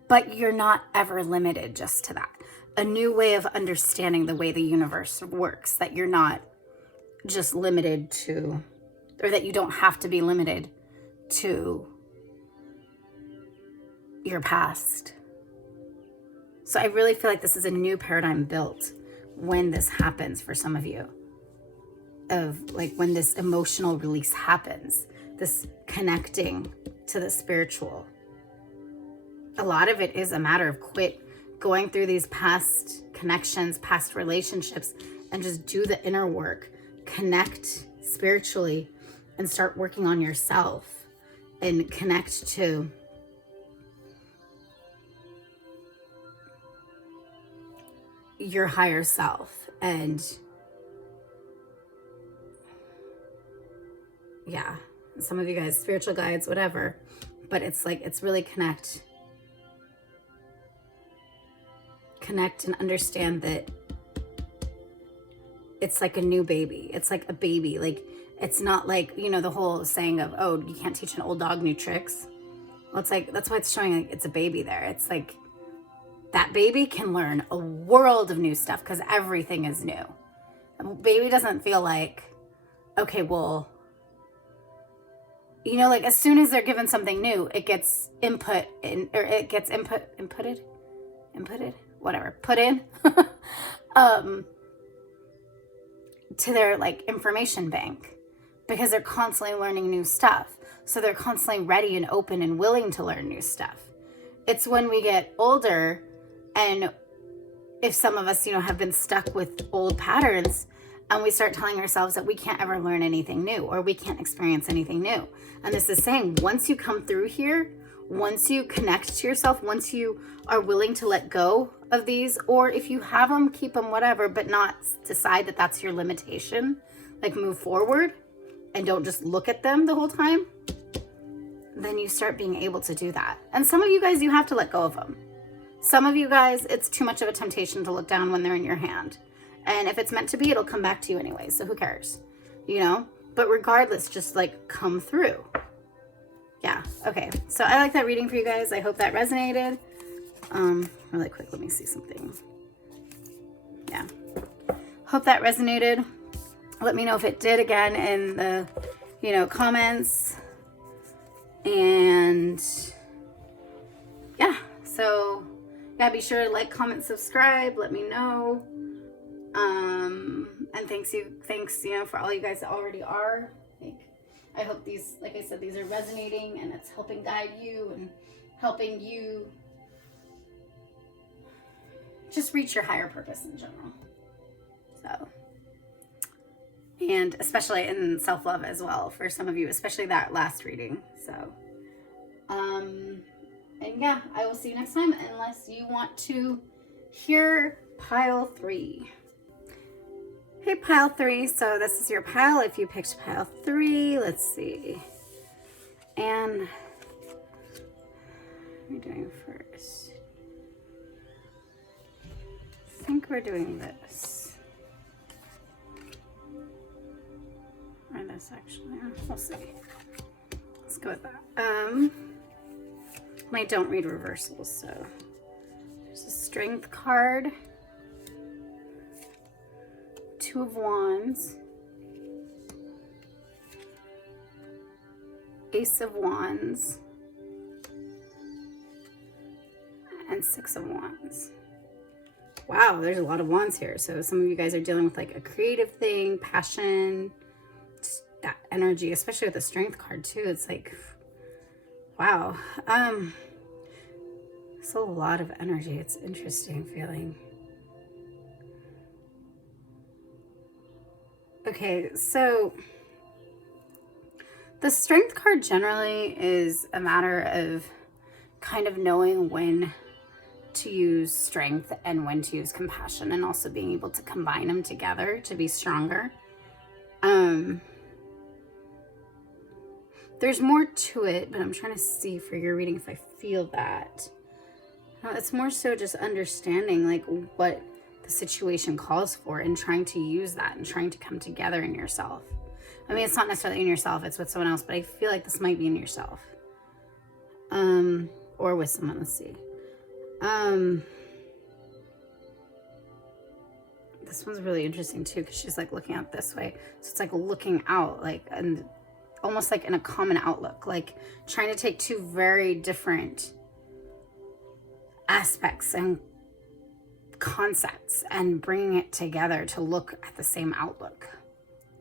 But you're not ever limited just to that. A new way of understanding the way the universe works, that you're not just limited to, or that you don't have to be limited to your past. So I really feel like this is a new paradigm built when this happens for some of you, of like when this emotional release happens, this connecting to the spiritual. A lot of it is a matter of quit going through these past connections, past relationships, and just do the inner work, connect spiritually, and start working on yourself and connect to your higher self. And yeah, some of you guys, spiritual guides, whatever, but it's like, it's really connect and understand that it's like a new baby. It's like a baby. Like, it's not like, you know, the whole saying of, oh, you can't teach an old dog new tricks. Well, it's like, that's why it's showing like it's a baby there. It's like that baby can learn a world of new stuff because everything is new. A baby doesn't feel like, okay, well, you know, like as soon as they're given something new, it gets input in, or it gets inputted, whatever, put in to their like information bank, because they're constantly learning new stuff. So they're constantly ready and open and willing to learn new stuff. It's when we get older, and if some of us, you know, have been stuck with old patterns, and we start telling ourselves that we can't ever learn anything new, or we can't experience anything new. And this is saying, once you come through here, once you connect to yourself, once you are willing to let go of these, or if you have them, keep them, whatever, but not decide that that's your limitation, like move forward and don't just look at them the whole time, then you start being able to do that. And some of you guys, you have to let go of them. Some of you guys, it's too much of a temptation to look down when they're in your hand. And if it's meant to be, it'll come back to you anyway. So who cares, you know? But regardless, just like come through. Yeah, okay. So I like that reading for you guys. I hope that resonated. Really quick, let me see something. Yeah. Hope that resonated. Let me know if it did again in the, you know, comments. And yeah, so yeah, be sure to like, comment, subscribe, let me know. And thanks, you know, for all you guys that already are. I hope these, like I said, these are resonating, and it's helping guide you and helping you just reach your higher purpose in general. So, and especially in self-love as well for some of you, especially that last reading. So, and yeah, I will see you next time, unless you want to hear pile 3. Hey, pile 3. So this is your pile. If you picked pile 3, let's see. And what are we doing first? I think we're doing this. Or this, actually. We'll see. Let's go with that. I don't read reversals, so there's a strength card. 2 of Wands. Ace of Wands, and Six of Wands. Wow, there's a lot of wands here. So some of you guys are dealing with like a creative thing, passion, that energy, especially with the Strength card too. It's like, wow. It's a lot of energy. It's interesting feeling. Okay, so the Strength card generally is a matter of kind of knowing when to use strength and when to use compassion, and also being able to combine them together to be stronger. There's more to it, but I'm trying to see for your reading if I feel that. It's more so just understanding like what the situation calls for and trying to use that and trying to come together in yourself. I mean, it's not necessarily in yourself, it's with someone else, but I feel like this might be in yourself. Or with someone, let's see. This one's really interesting too, because she's like looking out this way. So it's like looking out, like, and almost like in a common outlook, like trying to take two very different aspects and concepts and bringing it together to look at the same outlook,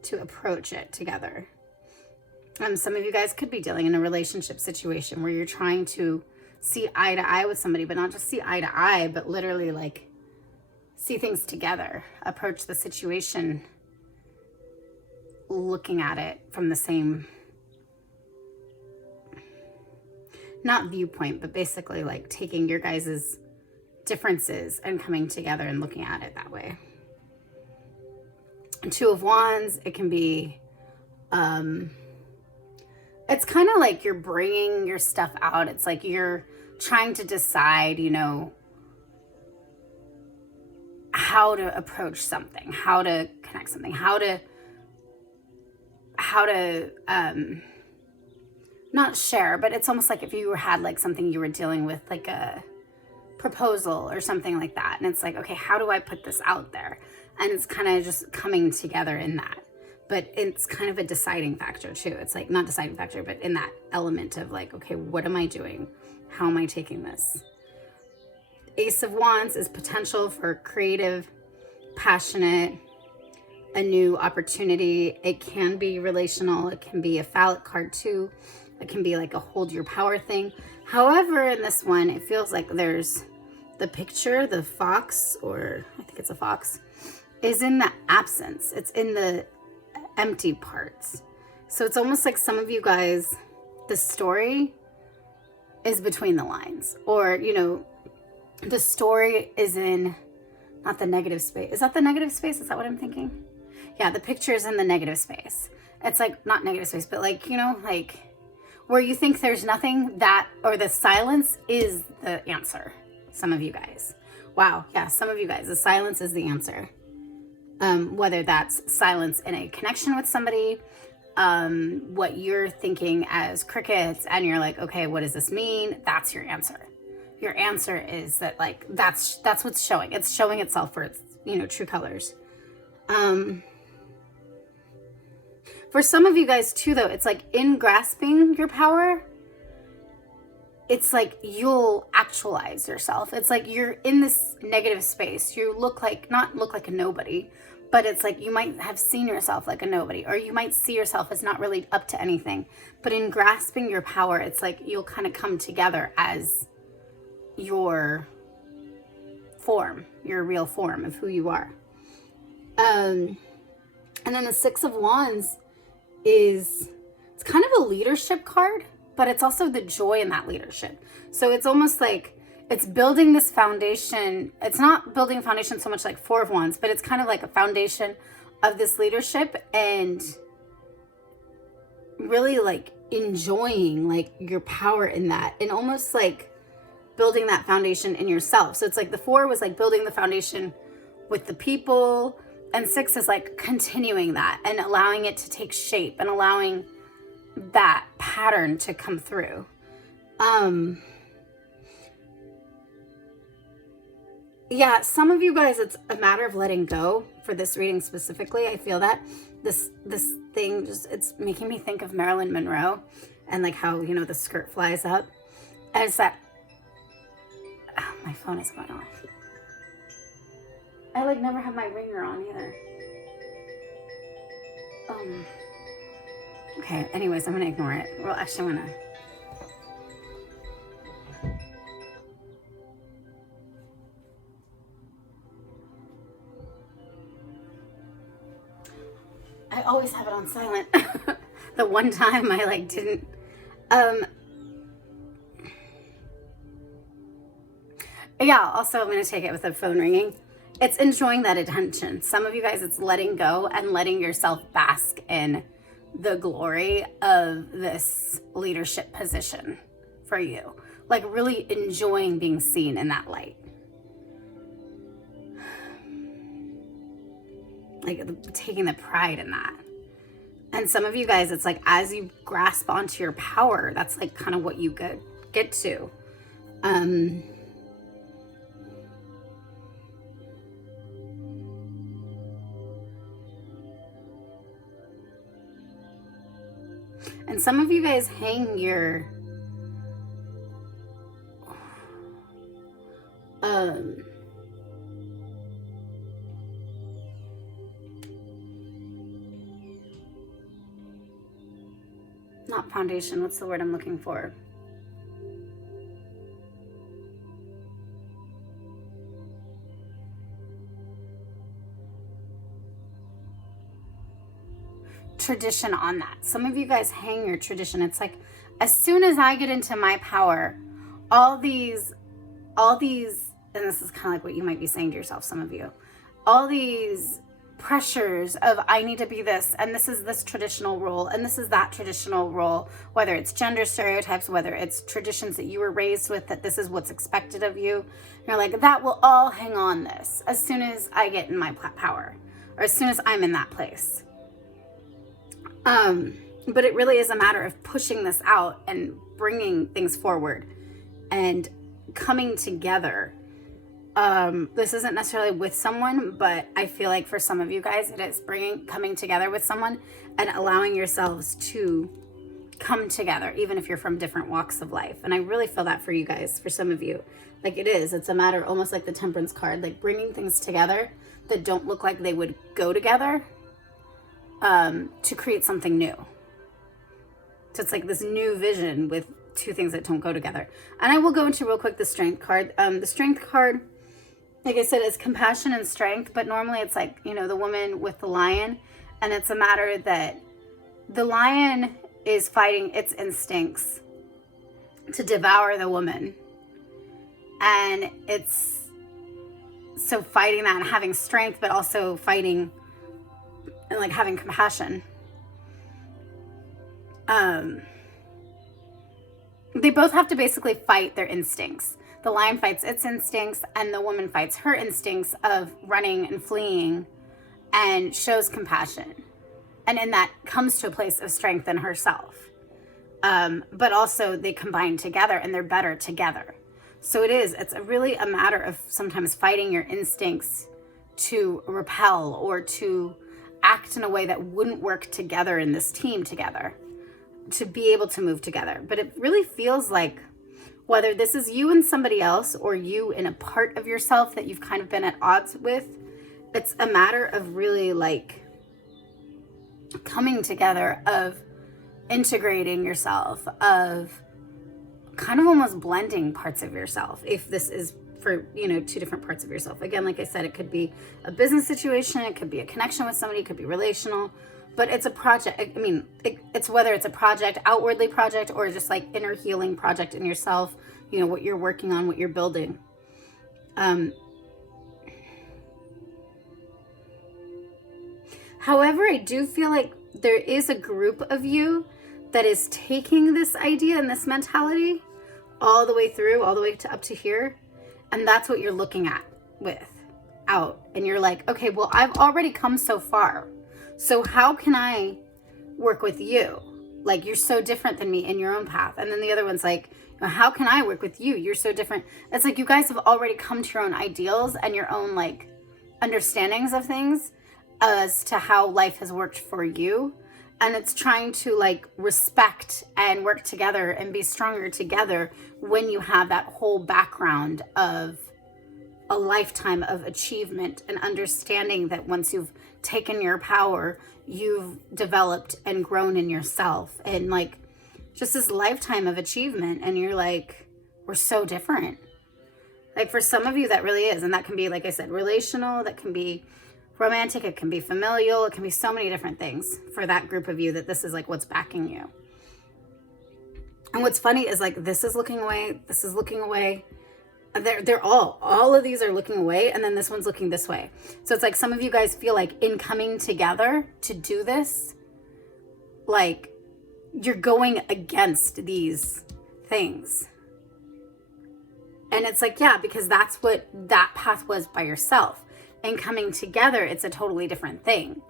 to approach it together. Some of you guys could be dealing in a relationship situation where you're trying to see eye to eye with somebody, but not just see eye to eye, but literally like see things together, approach the situation looking at it from the same, not viewpoint, but basically like taking your guys's differences and coming together and looking at it that way. And Two of Wands, it can be, it's kind of like you're bringing your stuff out. It's like you're trying to decide, you know, how to approach something, how to connect something, how to not share, but it's almost like if you had like something you were dealing with, like a proposal or something like that. And it's like, okay, how do I put this out there? And it's kind of just coming together in that. But it's kind of a deciding factor too. It's like not deciding factor, but in that element of like, okay, what am I doing? How am I taking this? Ace of Wands is potential for creative, passionate, a new opportunity. It can be relational. It can be a phallic card too. It can be like a hold your power thing. However, in this one, it feels like there's the picture, the fox, or I think it's a fox, is in the absence. It's in the empty parts. So it's almost like some of you guys, the story is between the lines, or, you know, the story is in, not the negative space. Is that the negative space? Is that what I'm thinking? Yeah, the picture is in the negative space. It's like, not negative space, but like, you know, like where you think there's nothing, that, or the silence is the answer. Some of you guys. Wow. Yeah, some of you guys, the silence is the answer. Whether that's silence in a connection with somebody, what you're thinking as crickets, and you're like, okay, what does this mean? That's your answer. Your answer is that, like, that's what's showing. It's showing itself for its, you know, true colors. For some of you guys too, though, it's like in grasping your power, it's like you'll actualize yourself. It's like you're in this negative space. You look like, not look like a nobody, but it's like you might have seen yourself like a nobody, or you might see yourself as not really up to anything. But in grasping your power, it's like you'll kind of come together as your form, your real form of who you are. And then the Six of Wands is, it's kind of a leadership card, but it's also the joy in that leadership. So it's almost like it's building this foundation. It's not building a foundation so much like Four of Wands, but it's kind of like a foundation of this leadership and really like enjoying like your power in that, and almost like building that foundation in yourself. So it's like the Four was like building the foundation with the people, and Six is like continuing that and allowing it to take shape and allowing that pattern to come through. Yeah, some of you guys, it's a matter of letting go for this reading specifically. I feel that this thing just, it's making me think of Marilyn Monroe. and like how, you know, the skirt flies up. And it's that, oh, my phone is going off. I like never have my ringer on either. Okay, anyways, I'm gonna ignore it. Well, actually I'm gonna. I always have it on silent. The one time I like didn't. Yeah, also I'm gonna take it with the phone ringing. It's enjoying that attention. Some of you guys, it's letting go and letting yourself bask in the glory of this leadership position for you. Like really enjoying being seen in that light. Like taking the pride in that. And some of you guys, it's like as you grasp onto your power, that's like kind of what you get to. And some of you guys hang your not foundation, what's the word I'm looking for? Tradition on that. Some of you guys hang your tradition. It's like, as soon as I get into my power, all these, and this is kind of like what you might be saying to yourself, some of you, all these pressures of I need to be this, and this is this traditional role, and this is that traditional role, whether it's gender stereotypes, whether it's traditions that you were raised with, that this is what's expected of you. You're like, that will all hang on this as soon as I get in my power, or as soon as I'm in that place. But it really is a matter of pushing this out and bringing things forward and coming together. This isn't necessarily with someone, but I feel like for some of you guys, it is coming together with someone and allowing yourselves to come together, even if you're from different walks of life. And I really feel that for you guys, for some of you, like it's a matter almost like the Temperance card, like bringing things together that don't look like they would go together, to create something new. So it's like this new vision with two things that don't go together. And I will go into real quick the Strength card. The Strength card, like I said, is compassion and strength, but normally it's like, you know, the woman with the lion, and it's a matter that the lion is fighting its instincts to devour the woman. And it's so fighting that and having strength, but also fighting and like having compassion. They both have to basically fight their instincts. The lion fights its instincts, and the woman fights her instincts of running and fleeing, and shows compassion. And in that comes to a place of strength in herself. But also they combine together and they're better together. So it's really a matter of sometimes fighting your instincts to repel or to act in a way that wouldn't work together in this team together, to be able to move together. But it really feels like, whether this is you and somebody else or you in a part of yourself that you've kind of been at odds with, it's a matter of really like coming together, of integrating yourself, of kind of almost blending parts of yourself. If this is for, you know, two different parts of yourself. Again, like I said, it could be a business situation, it could be a connection with somebody, it could be relational, but it's a project. I mean, it's whether it's a project, outwardly project, or just like inner healing project in yourself, you know, what you're working on, what you're building. However, I do feel like there is a group of you that is taking this idea and this mentality all the way through, all the way to up to here. And that's what you're looking at out. And you're like, okay, well, I've already come so far. So how can I work with you? Like, you're so different than me in your own path. And then the other one's like, how can I work with you? You're so different. It's like you guys have already come to your own ideals and your own like understandings of things as to how life has worked for you. And it's trying to like respect and work together and be stronger together when you have that whole background of a lifetime of achievement and understanding that once you've taken your power, you've developed and grown in yourself, and like just this lifetime of achievement. And you're like, we're so different. Like for some of you that really is, and that can be, like I said, relational, that can be romantic, it can be familial, it can be so many different things for that group of you, that this is like what's backing you. And what's funny is like this is looking away, this is looking away. They're all of these are looking away, and then this one's looking this way. So it's like some of you guys feel like in coming together to do this, like you're going against these things. And it's like, yeah, because that's what that path was by yourself. And coming together, it's a totally different thing.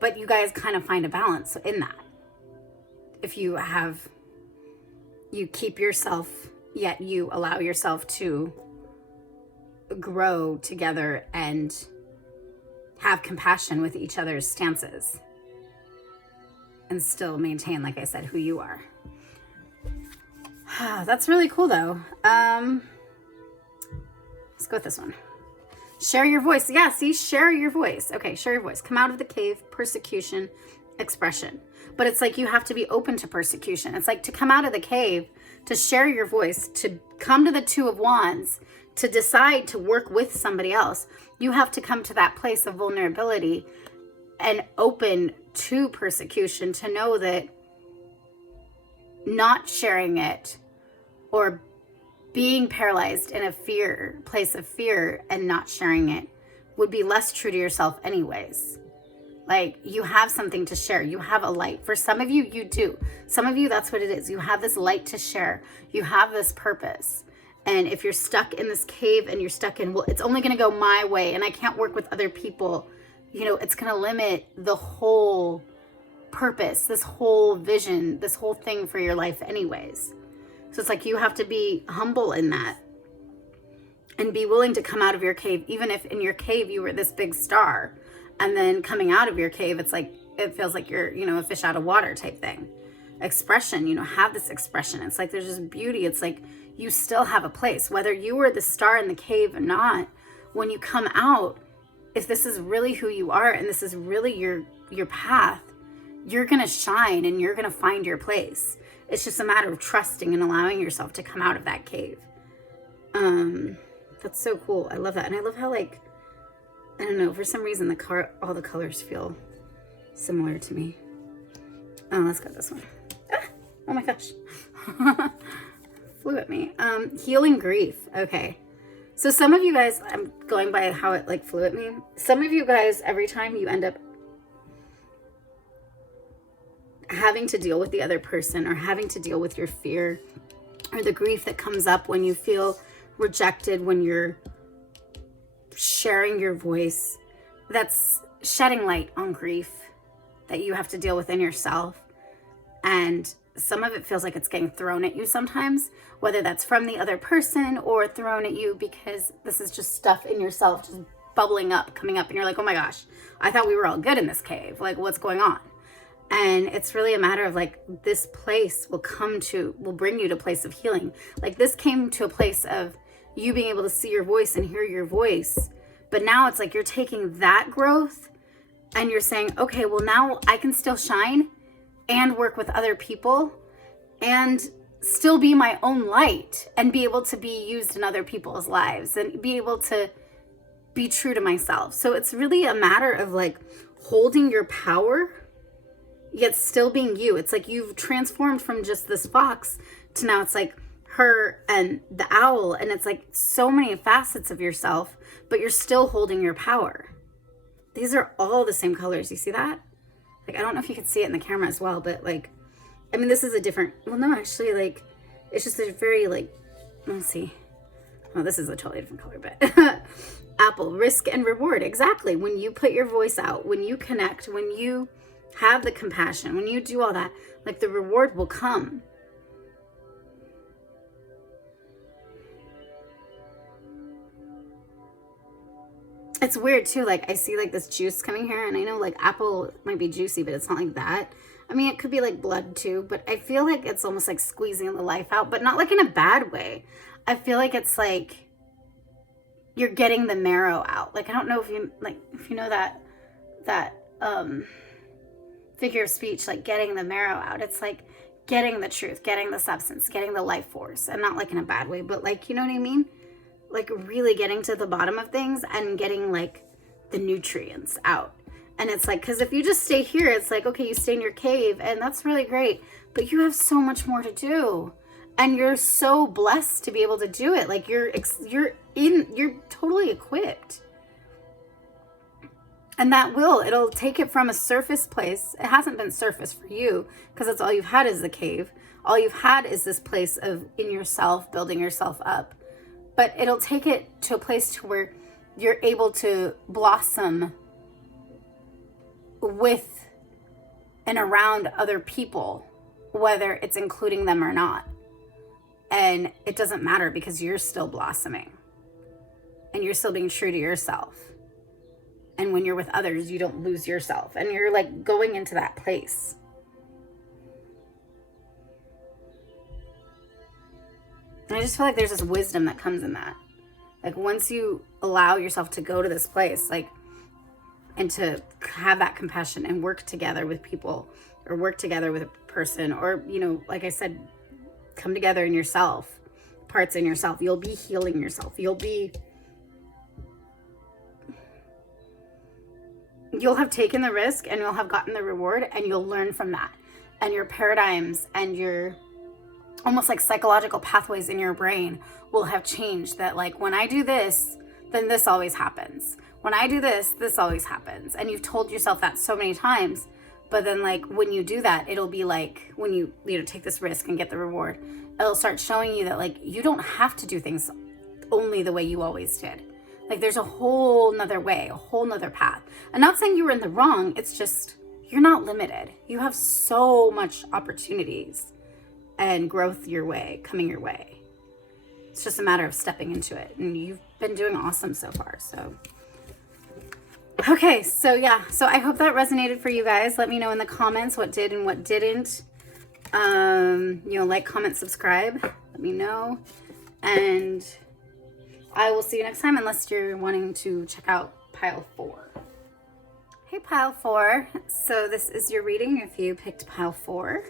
But you guys kind of find a balance in that. If you keep yourself, yet you allow yourself to grow together and have compassion with each other's stances. And still maintain, like I said, who you are. That's really cool though. Let's go with this one. Share your voice. Yeah, see, share your voice. Okay, share your voice. Come out of the cave, persecution, expression. But it's like you have to be open to persecution. It's like to come out of the cave, to share your voice, to come to the Two of Wands, to decide to work with somebody else. You have to come to that place of vulnerability and open to persecution, to know that not sharing it or being paralyzed in a place of fear and not sharing it would be less true to yourself anyways. Like you have something to share. You have a light. For some of you, you do. Some of you, that's what it is. You have this light to share. You have this purpose. And if you're stuck in this cave and you're stuck in, well, it's only going to go my way and I can't work with other people, you know, it's going to limit the whole purpose, this whole vision, this whole thing for your life anyways. So it's like you have to be humble in that and be willing to come out of your cave, even if in your cave you were this big star, and then coming out of your cave, it's like, it feels like you're, you know, a fish out of water type thing. Expression, you know, have this expression. It's like there's just beauty. It's like you still have a place, whether you were the star in the cave or not. When you come out, if this is really who you are and this is really your path, you're going to shine and you're going to find your place. It's just a matter of trusting and allowing yourself to come out of that cave. That's so cool. I love that. And I love how, like, I don't know, for some reason all the colors feel similar to me. Oh, let's go this one. Ah, oh my gosh. Flew at me. Healing grief. Okay. So some of you guys, I'm going by how it like flew at me. Some of you guys, every time you end up having to deal with the other person or having to deal with your fear or the grief that comes up when you feel rejected, when you're sharing your voice, that's shedding light on grief that you have to deal with in yourself. And some of it feels like it's getting thrown at you sometimes, whether that's from the other person or thrown at you because this is just stuff in yourself just bubbling up, coming up, and you're like, oh my gosh, I thought we were all good in this cave. Like, what's going on? And it's really a matter of like, this place will bring you to a place of healing. Like this came to a place of you being able to see your voice and hear your voice. But now it's like you're taking that growth and you're saying, okay, well now I can still shine and work with other people and still be my own light and be able to be used in other people's lives and be able to be true to myself. So it's really a matter of like holding your power yet still being you. It's like you've transformed from just this fox to now it's like her and the owl, and it's like so many facets of yourself, but you're still holding your power. These are all the same colors. You see that? Like, I don't know if you can see it in the camera as well, but like, I mean, this is a different, well, no, actually, like, it's just a very, like, let's see. Oh, this is a totally different color, but apple, risk and reward. Exactly. When you put your voice out, when you connect, when you have the compassion, when you do all that, like the reward will come. It's weird too, like I see like this juice coming here, and I know like apple might be juicy, but it's not like that. I mean, it could be like blood too, but I feel like it's almost like squeezing the life out, but not like in a bad way. I feel like it's like you're getting the marrow out. Like, I don't know if you know that figure of speech, like getting the marrow out. It's like getting the truth, getting the substance, getting the life force, and not like in a bad way, but like, you know what I mean? Like really getting to the bottom of things and getting like the nutrients out. And it's like, because if you just stay here, it's like, okay, you stay in your cave and that's really great, but you have so much more to do. And you're so blessed to be able to do it. Like you're totally equipped. And it'll take it from a surface place. It hasn't been surface for you because that's all you've had is the cave. All you've had is this place of in yourself, building yourself up. But it'll take it to a place to where you're able to blossom with and around other people, whether it's including them or not. And it doesn't matter because you're still blossoming and you're still being true to yourself. And when you're with others, you don't lose yourself and you're like going into that place. And I just feel like there's this wisdom that comes in that. Like once you allow yourself to go to this place, like, and to have that compassion and work together with people or work together with a person or, you know, like I said, come together in yourself, parts in yourself. You'll be healing yourself. You'll have taken the risk and you'll have gotten the reward and you'll learn from that. And your paradigms and your almost like psychological pathways in your brain will have changed that like, when I do this, then this always happens. When I do this, this always happens. And you've told yourself that so many times. But then like when you do that, it'll be like when you take this risk and get the reward, it'll start showing you that like you don't have to do things only the way you always did. Like there's a whole nother way, a whole nother path. I'm not saying you were in the wrong. It's just you're not limited. You have so much opportunities and growth coming your way. It's just a matter of stepping into it. And you've been doing awesome so far. So okay, so yeah, so I hope that resonated for you guys. Let me know in the comments what did and what didn't. Like, comment, subscribe. Let me know. And I will see you next time unless you're wanting to check out pile 4. Hey, pile 4. So this is your reading if you picked pile 4.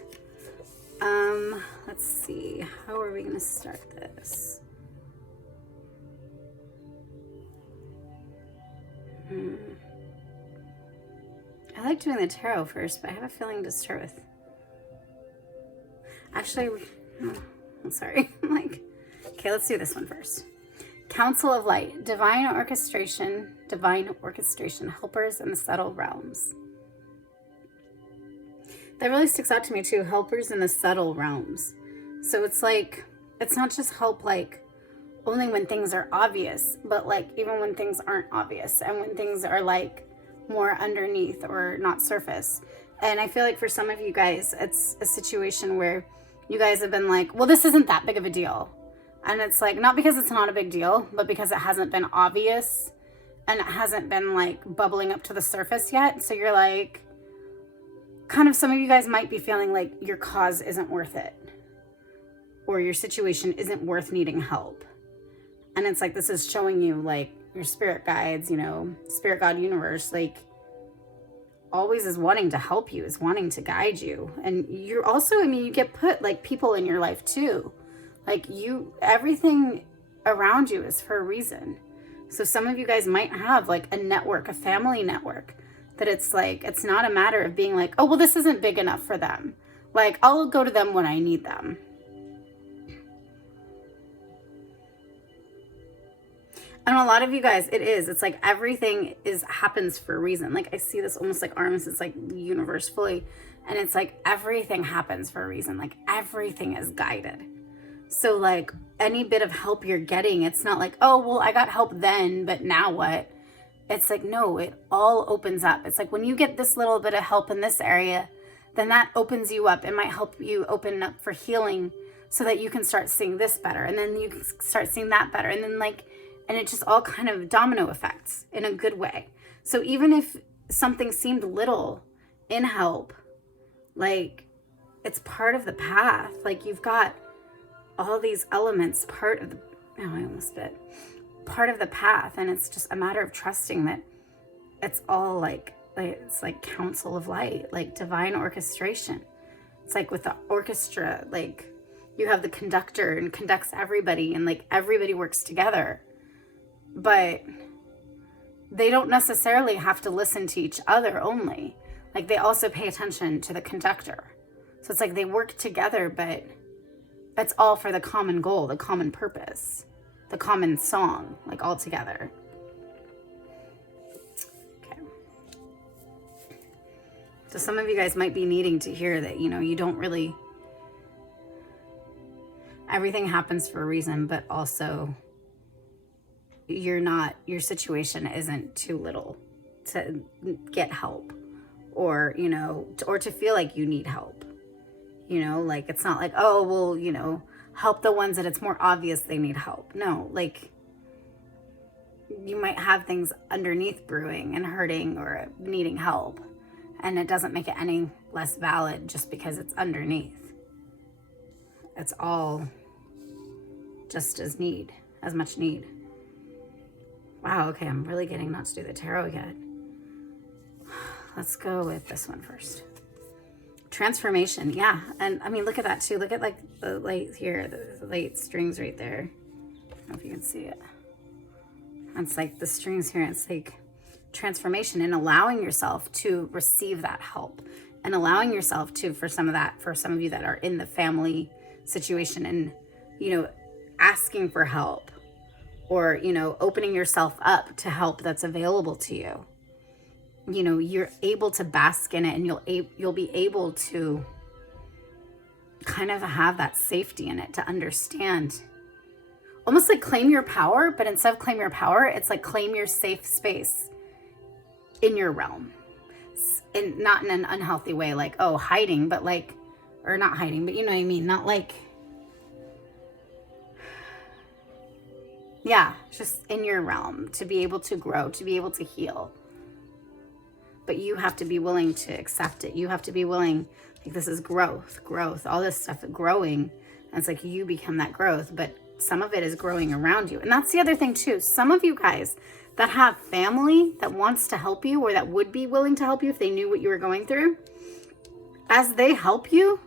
Let's see. How are we going to start this? I like doing the tarot first, but I have a feeling to start with. Actually, I'm sorry. Okay, let's do this one first. Council of Light, divine orchestration, helpers in the subtle realms. That really sticks out to me too, helpers in the subtle realms. So it's like, it's not just help like only when things are obvious, but like even when things aren't obvious and when things are like more underneath or not surface. And I feel like for some of you guys, it's a situation where you guys have been like, well, this isn't that big of a deal. And it's like, not because it's not a big deal, but because it hasn't been obvious and it hasn't been like bubbling up to the surface yet. So you're like, kind of, some of you guys might be feeling like your cause isn't worth it or your situation isn't worth needing help. And it's like, this is showing you like your spirit guides, spirit God universe, like always is wanting to help you, is wanting to guide you. And you're also, you get put like people in your life too. Like everything around you is for a reason. So some of you guys might have like a network, a family network, that it's like, it's not a matter of being like, oh, well, this isn't big enough for them. Like, I'll go to them when I need them. And a lot of you guys, it's like everything happens for a reason. Like I see this almost like arms, it's like the universe fully. And it's like everything happens for a reason. Like everything is guided. So like any bit of help you're getting, it's not like, oh, well, I got help then, but now what? It's like, no, it all opens up. It's like when you get this little bit of help in this area, then that opens you up. It might help you open up for healing so that you can start seeing this better. And then you can start seeing that better. And then and it just all kind of domino effects in a good way. So even if something seemed little in help, Like, it's part of the path. Like, you've got all these elements, part of the, oh, I almost spit, part of the path. And it's just a matter of trusting that it's all like it's like council of light, like divine orchestration. It's like with the orchestra, like you have the conductor and conducts everybody, and like everybody works together, but they don't necessarily have to listen to each other only. Like, they also pay attention to the conductor. So it's like they work together, but it's all for the common goal, the common purpose, the common song, like all together. Okay. So some of you guys might be needing to hear that, you know, you don't really, everything happens for a reason, but also you're not, your situation isn't too little to get help, or, you know, or to feel like you need help. You know, like, it's not like, oh, well, you know, help the ones that it's more obvious they need help. No, like, you might have things underneath brewing and hurting or needing help, and it doesn't make it any less valid just because it's underneath. It's all just as much need. Wow, okay, I'm really getting not to do the tarot yet. Let's go with this one first. Transformation, yeah. And I mean, look at that too. Look at like the light here, the light strings right there. I don't know if you can see it. It's like the strings here. It's like transformation, and allowing yourself to receive that help, and allowing yourself to, for some of you that are in the family situation, and, you know, asking for help, or, you know, opening yourself up to help that's available to you. You know, you're able to bask in it, and you'll be able to kind of have that safety in it, to understand, almost like claim your power, but instead of claim your power, it's like claim your safe space in your realm. And not in an unhealthy way, like, oh, hiding, but like, or not hiding, but you know what I mean? Not like, yeah, just in your realm, to be able to grow, to be able to heal. But you have to be willing to accept it. You have to be willing, like, this is growth, all this stuff, growing. And it's like you become that growth, but some of it is growing around you. And that's the other thing too. Some of you guys that have family that wants to help you, or that would be willing to help you if they knew what you were going through, as they help you,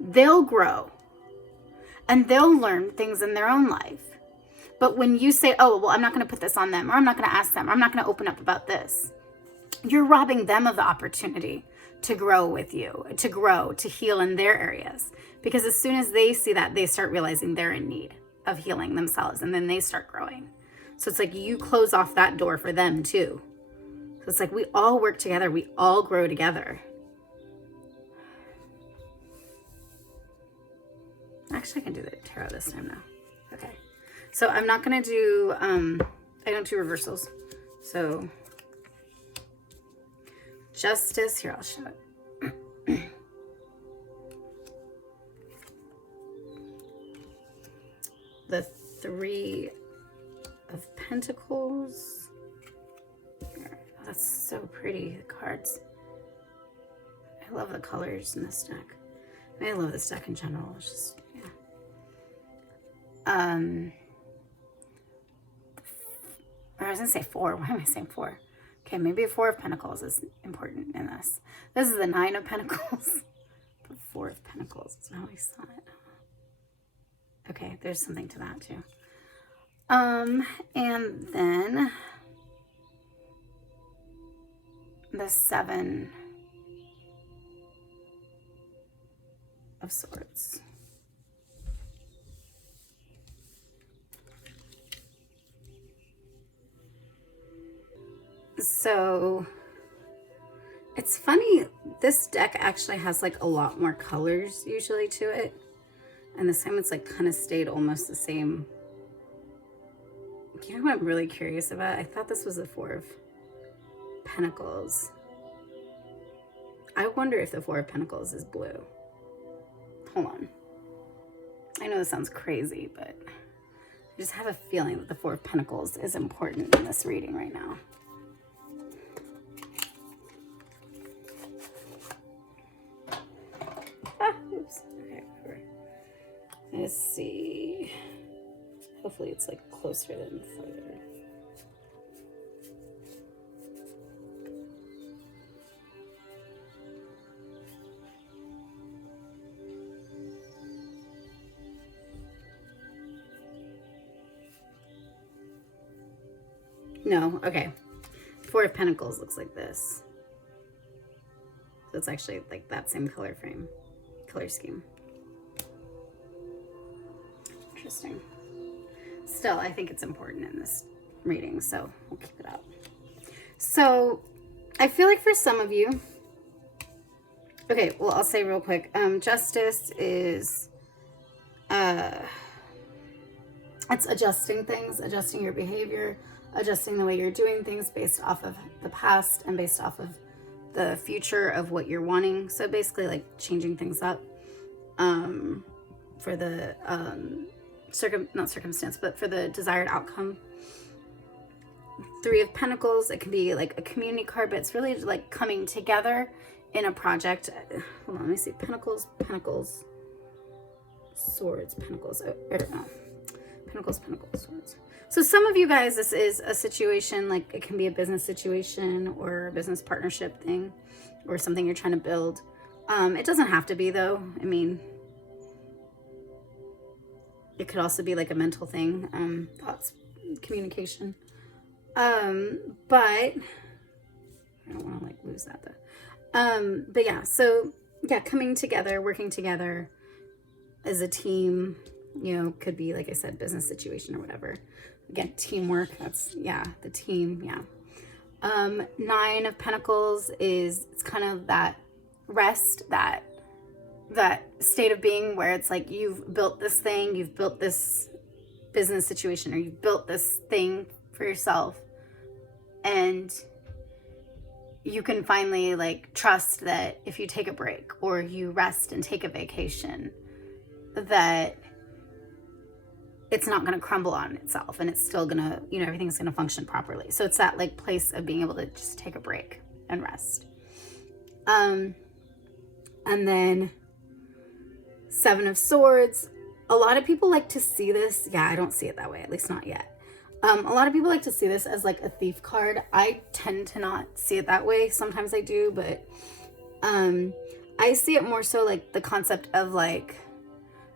they'll grow and they'll learn things in their own life. But when you say, oh, well, I'm not going to put this on them, or I'm not going to ask them, or I'm not going to open up about this, you're robbing them of the opportunity to grow with you, to grow, to heal in their areas. Because as soon as they see that, they start realizing they're in need of healing themselves, and then they start growing. So it's like you close off that door for them too. So it's like we all work together, we all grow together. Actually, I can do the tarot this time now. Okay. So I'm not going to do, I don't do reversals. So Justice, here, I'll show it. The Three of Pentacles. Here. Oh, that's so pretty, the cards. I love the colors in this deck. I mean, I love this deck in general. It's just, yeah. Or I was gonna say 4. Why am I saying 4? Okay, maybe a 4 of Pentacles is important in this. This is the 9 of Pentacles. The 4 of Pentacles. That's how I saw it. Okay, there's something to that too. And then the 7 of Swords. So it's funny, this deck actually has like a lot more colors usually to it, and this time it's like kind of stayed almost the same. You know what I'm really curious about? I thought this was the 4 of Pentacles. I wonder if the 4 of Pentacles is blue. Hold on. I know this sounds crazy, but I just have a feeling that the 4 of Pentacles is important in this reading right now. hopefully it's like closer than further. No, okay. Four of Pentacles looks like this. So it's actually like that same color scheme. Interesting. Still, I think it's important in this reading, so we'll keep it up. So I feel like for some of you, okay, well, I'll say real quick, justice is, it's adjusting things, adjusting your behavior, adjusting the way you're doing things based off of the past and based off of the future of what you're wanting. So basically like changing things up for the not circumstance, but for the desired outcome. Three of Pentacles, it can be like a community card, but it's really like coming together in a project. Hold on, let me see. Pentacles, Pentacles, Swords, Pentacles. Pentacles, Swords. So some of you guys, this is a situation, like it can be a business situation or a business partnership thing or something you're trying to build. It doesn't have to be though. I mean, it could also be like a mental thing, thoughts, communication. But I don't want to like lose that though. But yeah, so yeah, coming together, working together as a team, you know, could be, like I said, business situation or whatever. Again, teamwork, that's, yeah, the team, yeah. Nine of Pentacles is, it's kind of that rest, that state of being where it's like you've built this thing, you've built this business situation, or you've built this thing for yourself, and you can finally like trust that if you take a break or you rest and take a vacation, that it's not going to crumble on itself and it's still going to, you know, everything's going to function properly. So it's that like place of being able to just take a break and rest. And then Seven of Swords. A lot of people like to see this. Yeah, I don't see it that way, at least not yet. A lot of people like to see this as like a thief card. I tend to not see it that way. Sometimes I do, but I see it more so like the concept of like,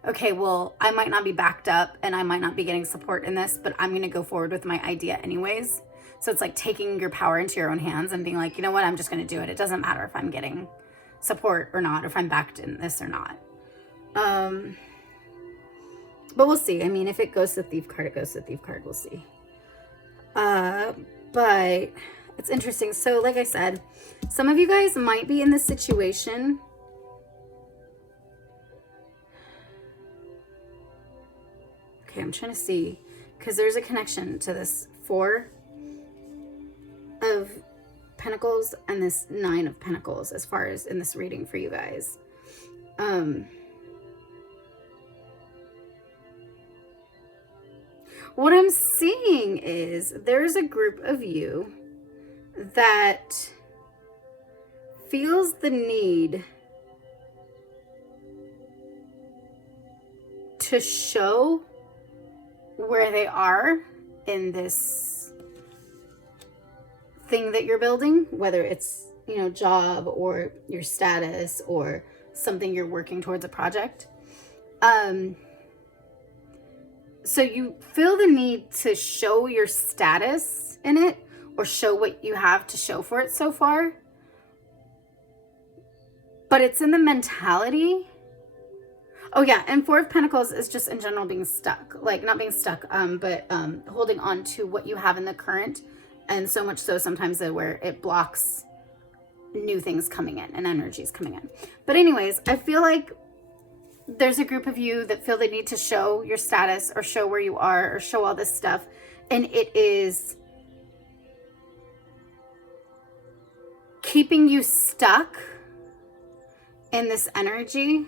okay, well, I might not be backed up and I might not be getting support in this, but I'm going to go forward with my idea anyways. So it's like taking your power into your own hands and being like, you know what, I'm just going to do it. It doesn't matter if I'm getting support or not, or if I'm backed in this or not. But we'll see. I mean, if it goes to the thief card, it goes to the thief card. We'll see. But it's interesting. So like I said, some of you guys might be in this situation. Okay, I'm trying to see, because there's a connection to this Four of Pentacles and this Nine of Pentacles as far as in this reading for you guys. What I'm seeing is there's a group of you that feels the need to show where they are in this thing that you're building, whether it's, you know, job or your status or something you're working towards, a project. So you feel the need to show your status in it or show what you have to show for it so far. But it's in the mentality. Oh yeah, and Four of Pentacles is just in general being stuck. Like not being stuck, but holding on to what you have in the current. And so much so sometimes that where it blocks new things coming in and energies coming in. But anyways, I feel like there's a group of you that feel the need to show your status or show where you are or show all this stuff. And it is keeping you stuck in this energy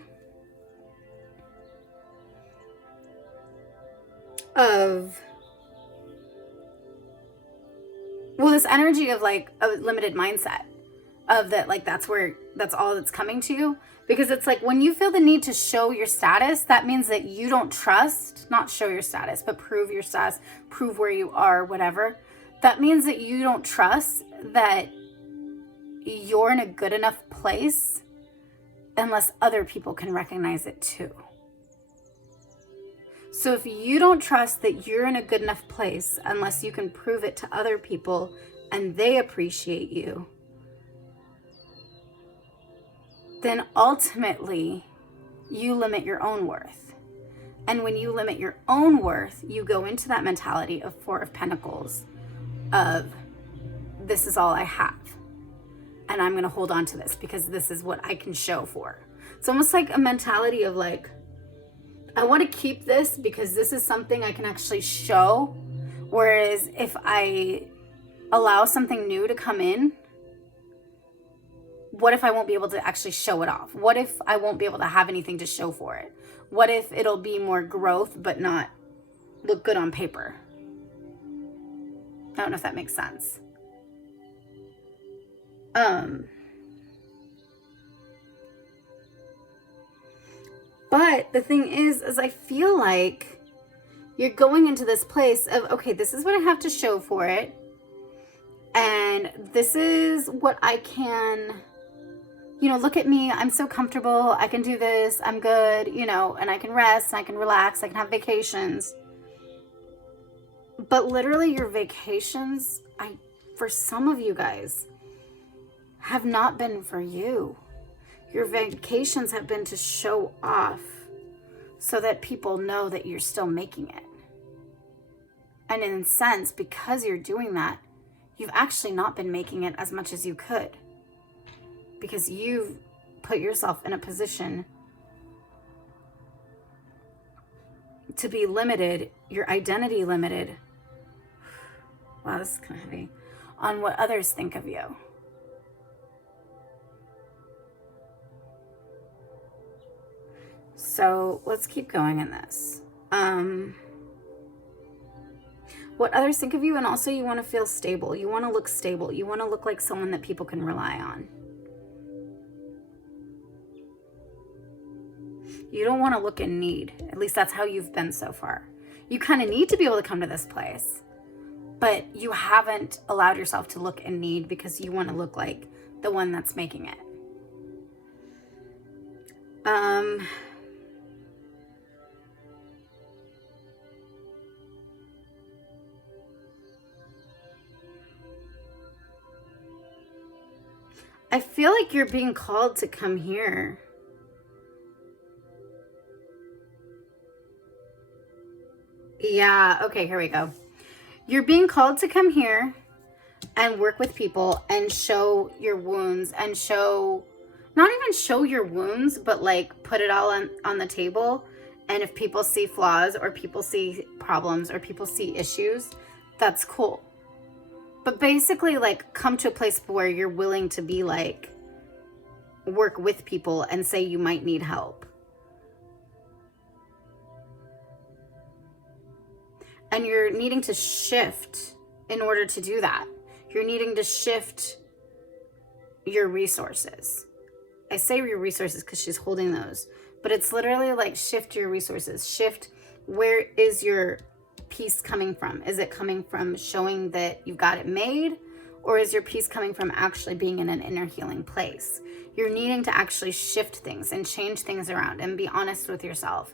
of, well, this energy of like a limited mindset. of that, like that's all that's coming to you. Because it's like when you feel the need to show your status, that means that you don't trust, not show your status, but prove your status, prove where you are, whatever. That means that you don't trust that you're in a good enough place unless other people can recognize it too. So if you don't trust that you're in a good enough place unless you can prove it to other people and they appreciate you, then ultimately you limit your own worth. And when you limit your own worth, you go into that mentality of Four of Pentacles, of this is all I have. And I'm going to hold on to this because this is what I can show for. It's almost like a mentality of like, I want to keep this because this is something I can actually show. Whereas if I allow something new to come in, what if I won't be able to actually show it off? What if I won't be able to have anything to show for it? What if it'll be more growth but not look good on paper? I don't know if that makes sense. But the thing is I feel like you're going into this place of, okay, this is what I have to show for it. And this is what I can, look at me. I'm so comfortable. I can do this. I'm good, and I can rest. I can relax. I can have vacations. But literally your vacations, for some of you guys, have not been for you. Your vacations have been to show off so that people know that you're still making it. And in a sense, because you're doing that, you've actually not been making it as much as you could. Because you've put yourself in a position to be limited, your identity limited. Wow, this is kind of heavy. On what others think of you. So let's keep going in this. What others think of you, and also you want to feel stable. You want to look stable. You want to look like someone that people can rely on. You don't want to look in need. At least that's how you've been so far. You kind of need to be able to come to this place, but you haven't allowed yourself to look in need because you want to look like the one that's making it. I feel like you're being called to come here. Yeah, okay, here we go. You're being called to come here and work with people and show your wounds and not even show your wounds, but like put it all on the table. And if people see flaws or people see problems or people see issues, that's cool. But basically, like, come to a place where you're willing to be like, work with people and say you might need help. And you're needing to shift in order to do that. You're needing to shift your resources. I say your resources because she's holding those. But it's literally like shift your resources. Shift, where is your peace coming from? Is it coming from showing that you've got it made? Or is your peace coming from actually being in an inner healing place? You're needing to actually shift things and change things around and be honest with yourself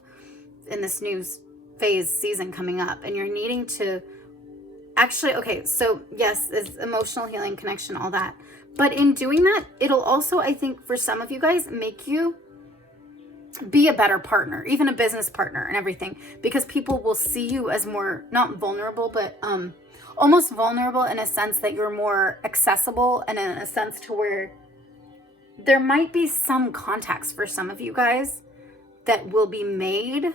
in this new phase season coming up. And you're needing to actually, okay, so yes, it's emotional healing, connection, all that. But in doing that, it'll also, I think, for some of you guys, make you be a better partner, even a business partner and everything, because people will see you as more, not vulnerable, but almost vulnerable in a sense that you're more accessible, and in a sense to where there might be some contacts for some of you guys that will be made,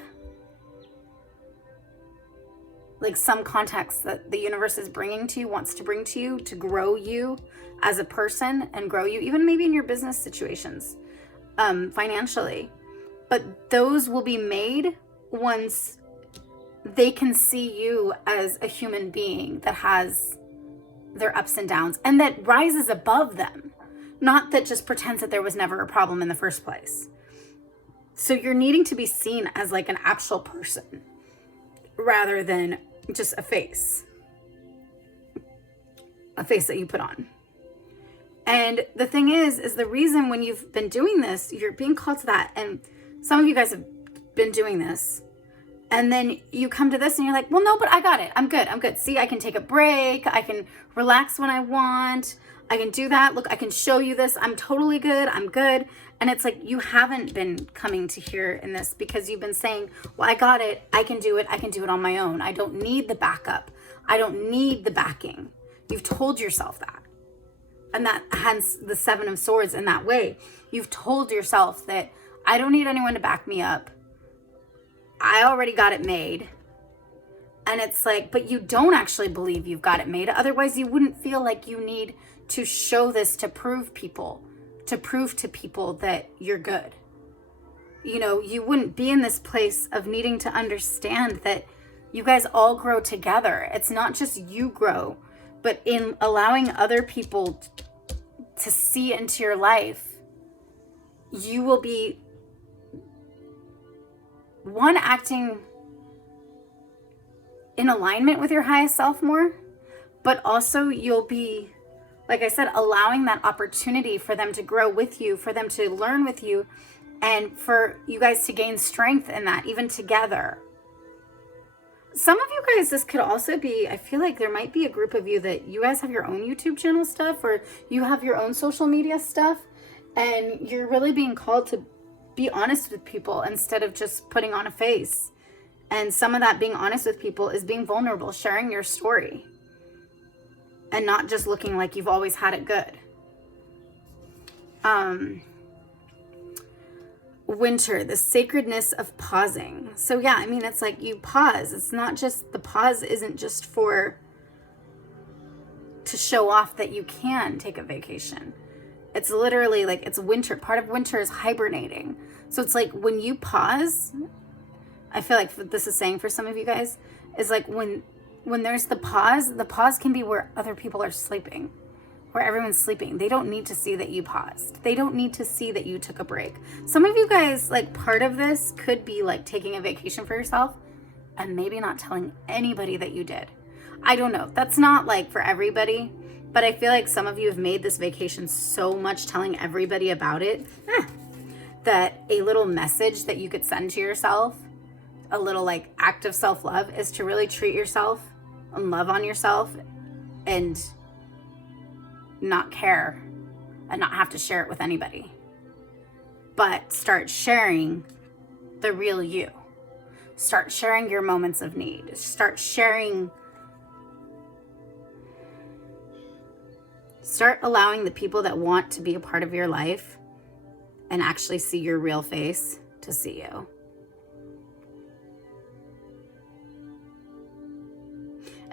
like some contacts that the universe is bringing to you, wants to bring to you to grow you as a person and grow you, even maybe in your business situations, financially. But those will be made once they can see you as a human being that has their ups and downs and that rises above them. not that just pretends that there was never a problem in the first place. So you're needing to be seen as like an actual person rather than just a face that you put on. And the thing is the reason when you've been doing this, you're being called to that. And some of you guys have been doing this. And then you come to this and you're like, well, no, but I got it. I'm good. See, I can take a break. I can relax when I want. I can do that. Look, I can show you this. I'm totally good. I'm good. And it's like, you haven't been coming to here in this because you've been saying, well, I got it. I can do it. I can do it on my own. I don't need the backup. I don't need the backing. You've told yourself that. And that hence the 7 of Swords in that way. You've told yourself that I don't need anyone to back me up. I already got it made. And it's like, but you don't actually believe you've got it made. Otherwise, you wouldn't feel like you need to show this to prove to people that you're good. You know, you wouldn't be in this place of needing to understand that you guys all grow together. It's not just you grow, but in allowing other people to see into your life, you will be acting in alignment with your highest self more, but also you'll be, like I said, allowing that opportunity for them to grow with you, for them to learn with you, and for you guys to gain strength in that, even together. Some of you guys, this could also be, I feel like there might be a group of you that you guys have your own YouTube channel stuff, or you have your own social media stuff, and you're really being called to be honest with people instead of just putting on a face. And some of that being honest with people is being vulnerable, sharing your story, and not just looking like you've always had it good. Winter, the sacredness of pausing. So yeah, I mean, it's like you pause. It's not just, the pause isn't just to show off that you can take a vacation. It's literally like, it's winter. Part of winter is hibernating. So it's like when you pause, I feel like this is saying for some of you guys, is like when there's the pause can be where other people are sleeping, where everyone's sleeping. They don't need to see that you paused. They don't need to see that you took a break. Some of you guys, like, part of this could be like taking a vacation for yourself and maybe not telling anybody that you did. I don't know. That's not like for everybody, but I feel like some of you have made this vacation so much telling everybody about it that a little message that you could send to yourself, a little like act of self-love, is to really treat yourself and love on yourself and not care and not have to share it with anybody, but start sharing the real you. Start sharing your moments of need. Start allowing the people that want to be a part of your life and actually see your real face to see you.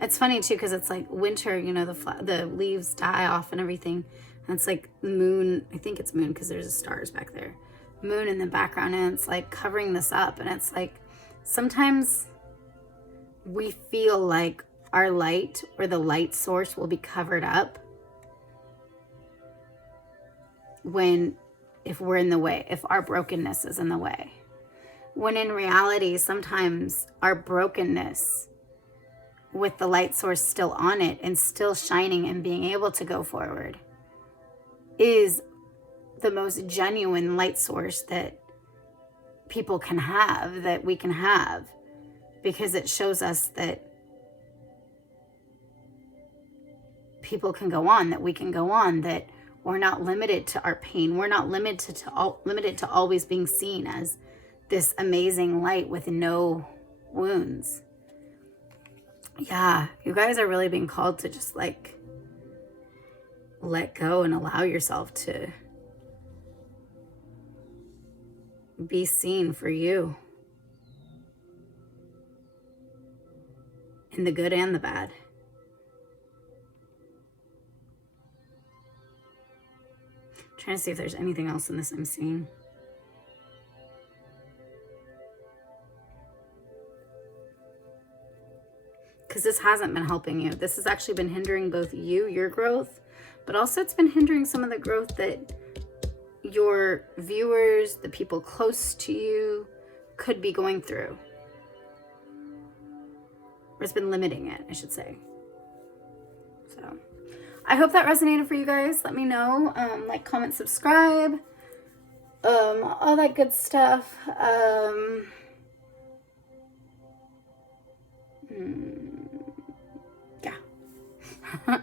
It's funny too, because it's like winter, you know, the leaves die off and everything. And it's like moon, I think it's moon because there's stars back there. Moon in the background, and it's like covering this up. And it's like, sometimes we feel like our light or the light source will be covered up if we're in the way, if our brokenness is in the way. When in reality, sometimes our brokenness with the light source still on it and still shining and being able to go forward is the most genuine light source that people can have, that we can have, because it shows us that people can go on, that we can go on, that we're not limited to our pain. We're not limited to always being seen as this amazing light with no wounds. Yeah, you guys are really being called to just like let go and allow yourself to be seen for you, in the good and the bad. I'm trying to see if there's anything else in this I'm seeing. Because this hasn't been helping you. This has actually been hindering both you, your growth, but also it's been hindering some of the growth that your viewers, the people close to you, could be going through. Or it's been limiting it, I should say. So I hope that resonated for you guys. Let me know. Like, comment, subscribe. All that good stuff. Yeah.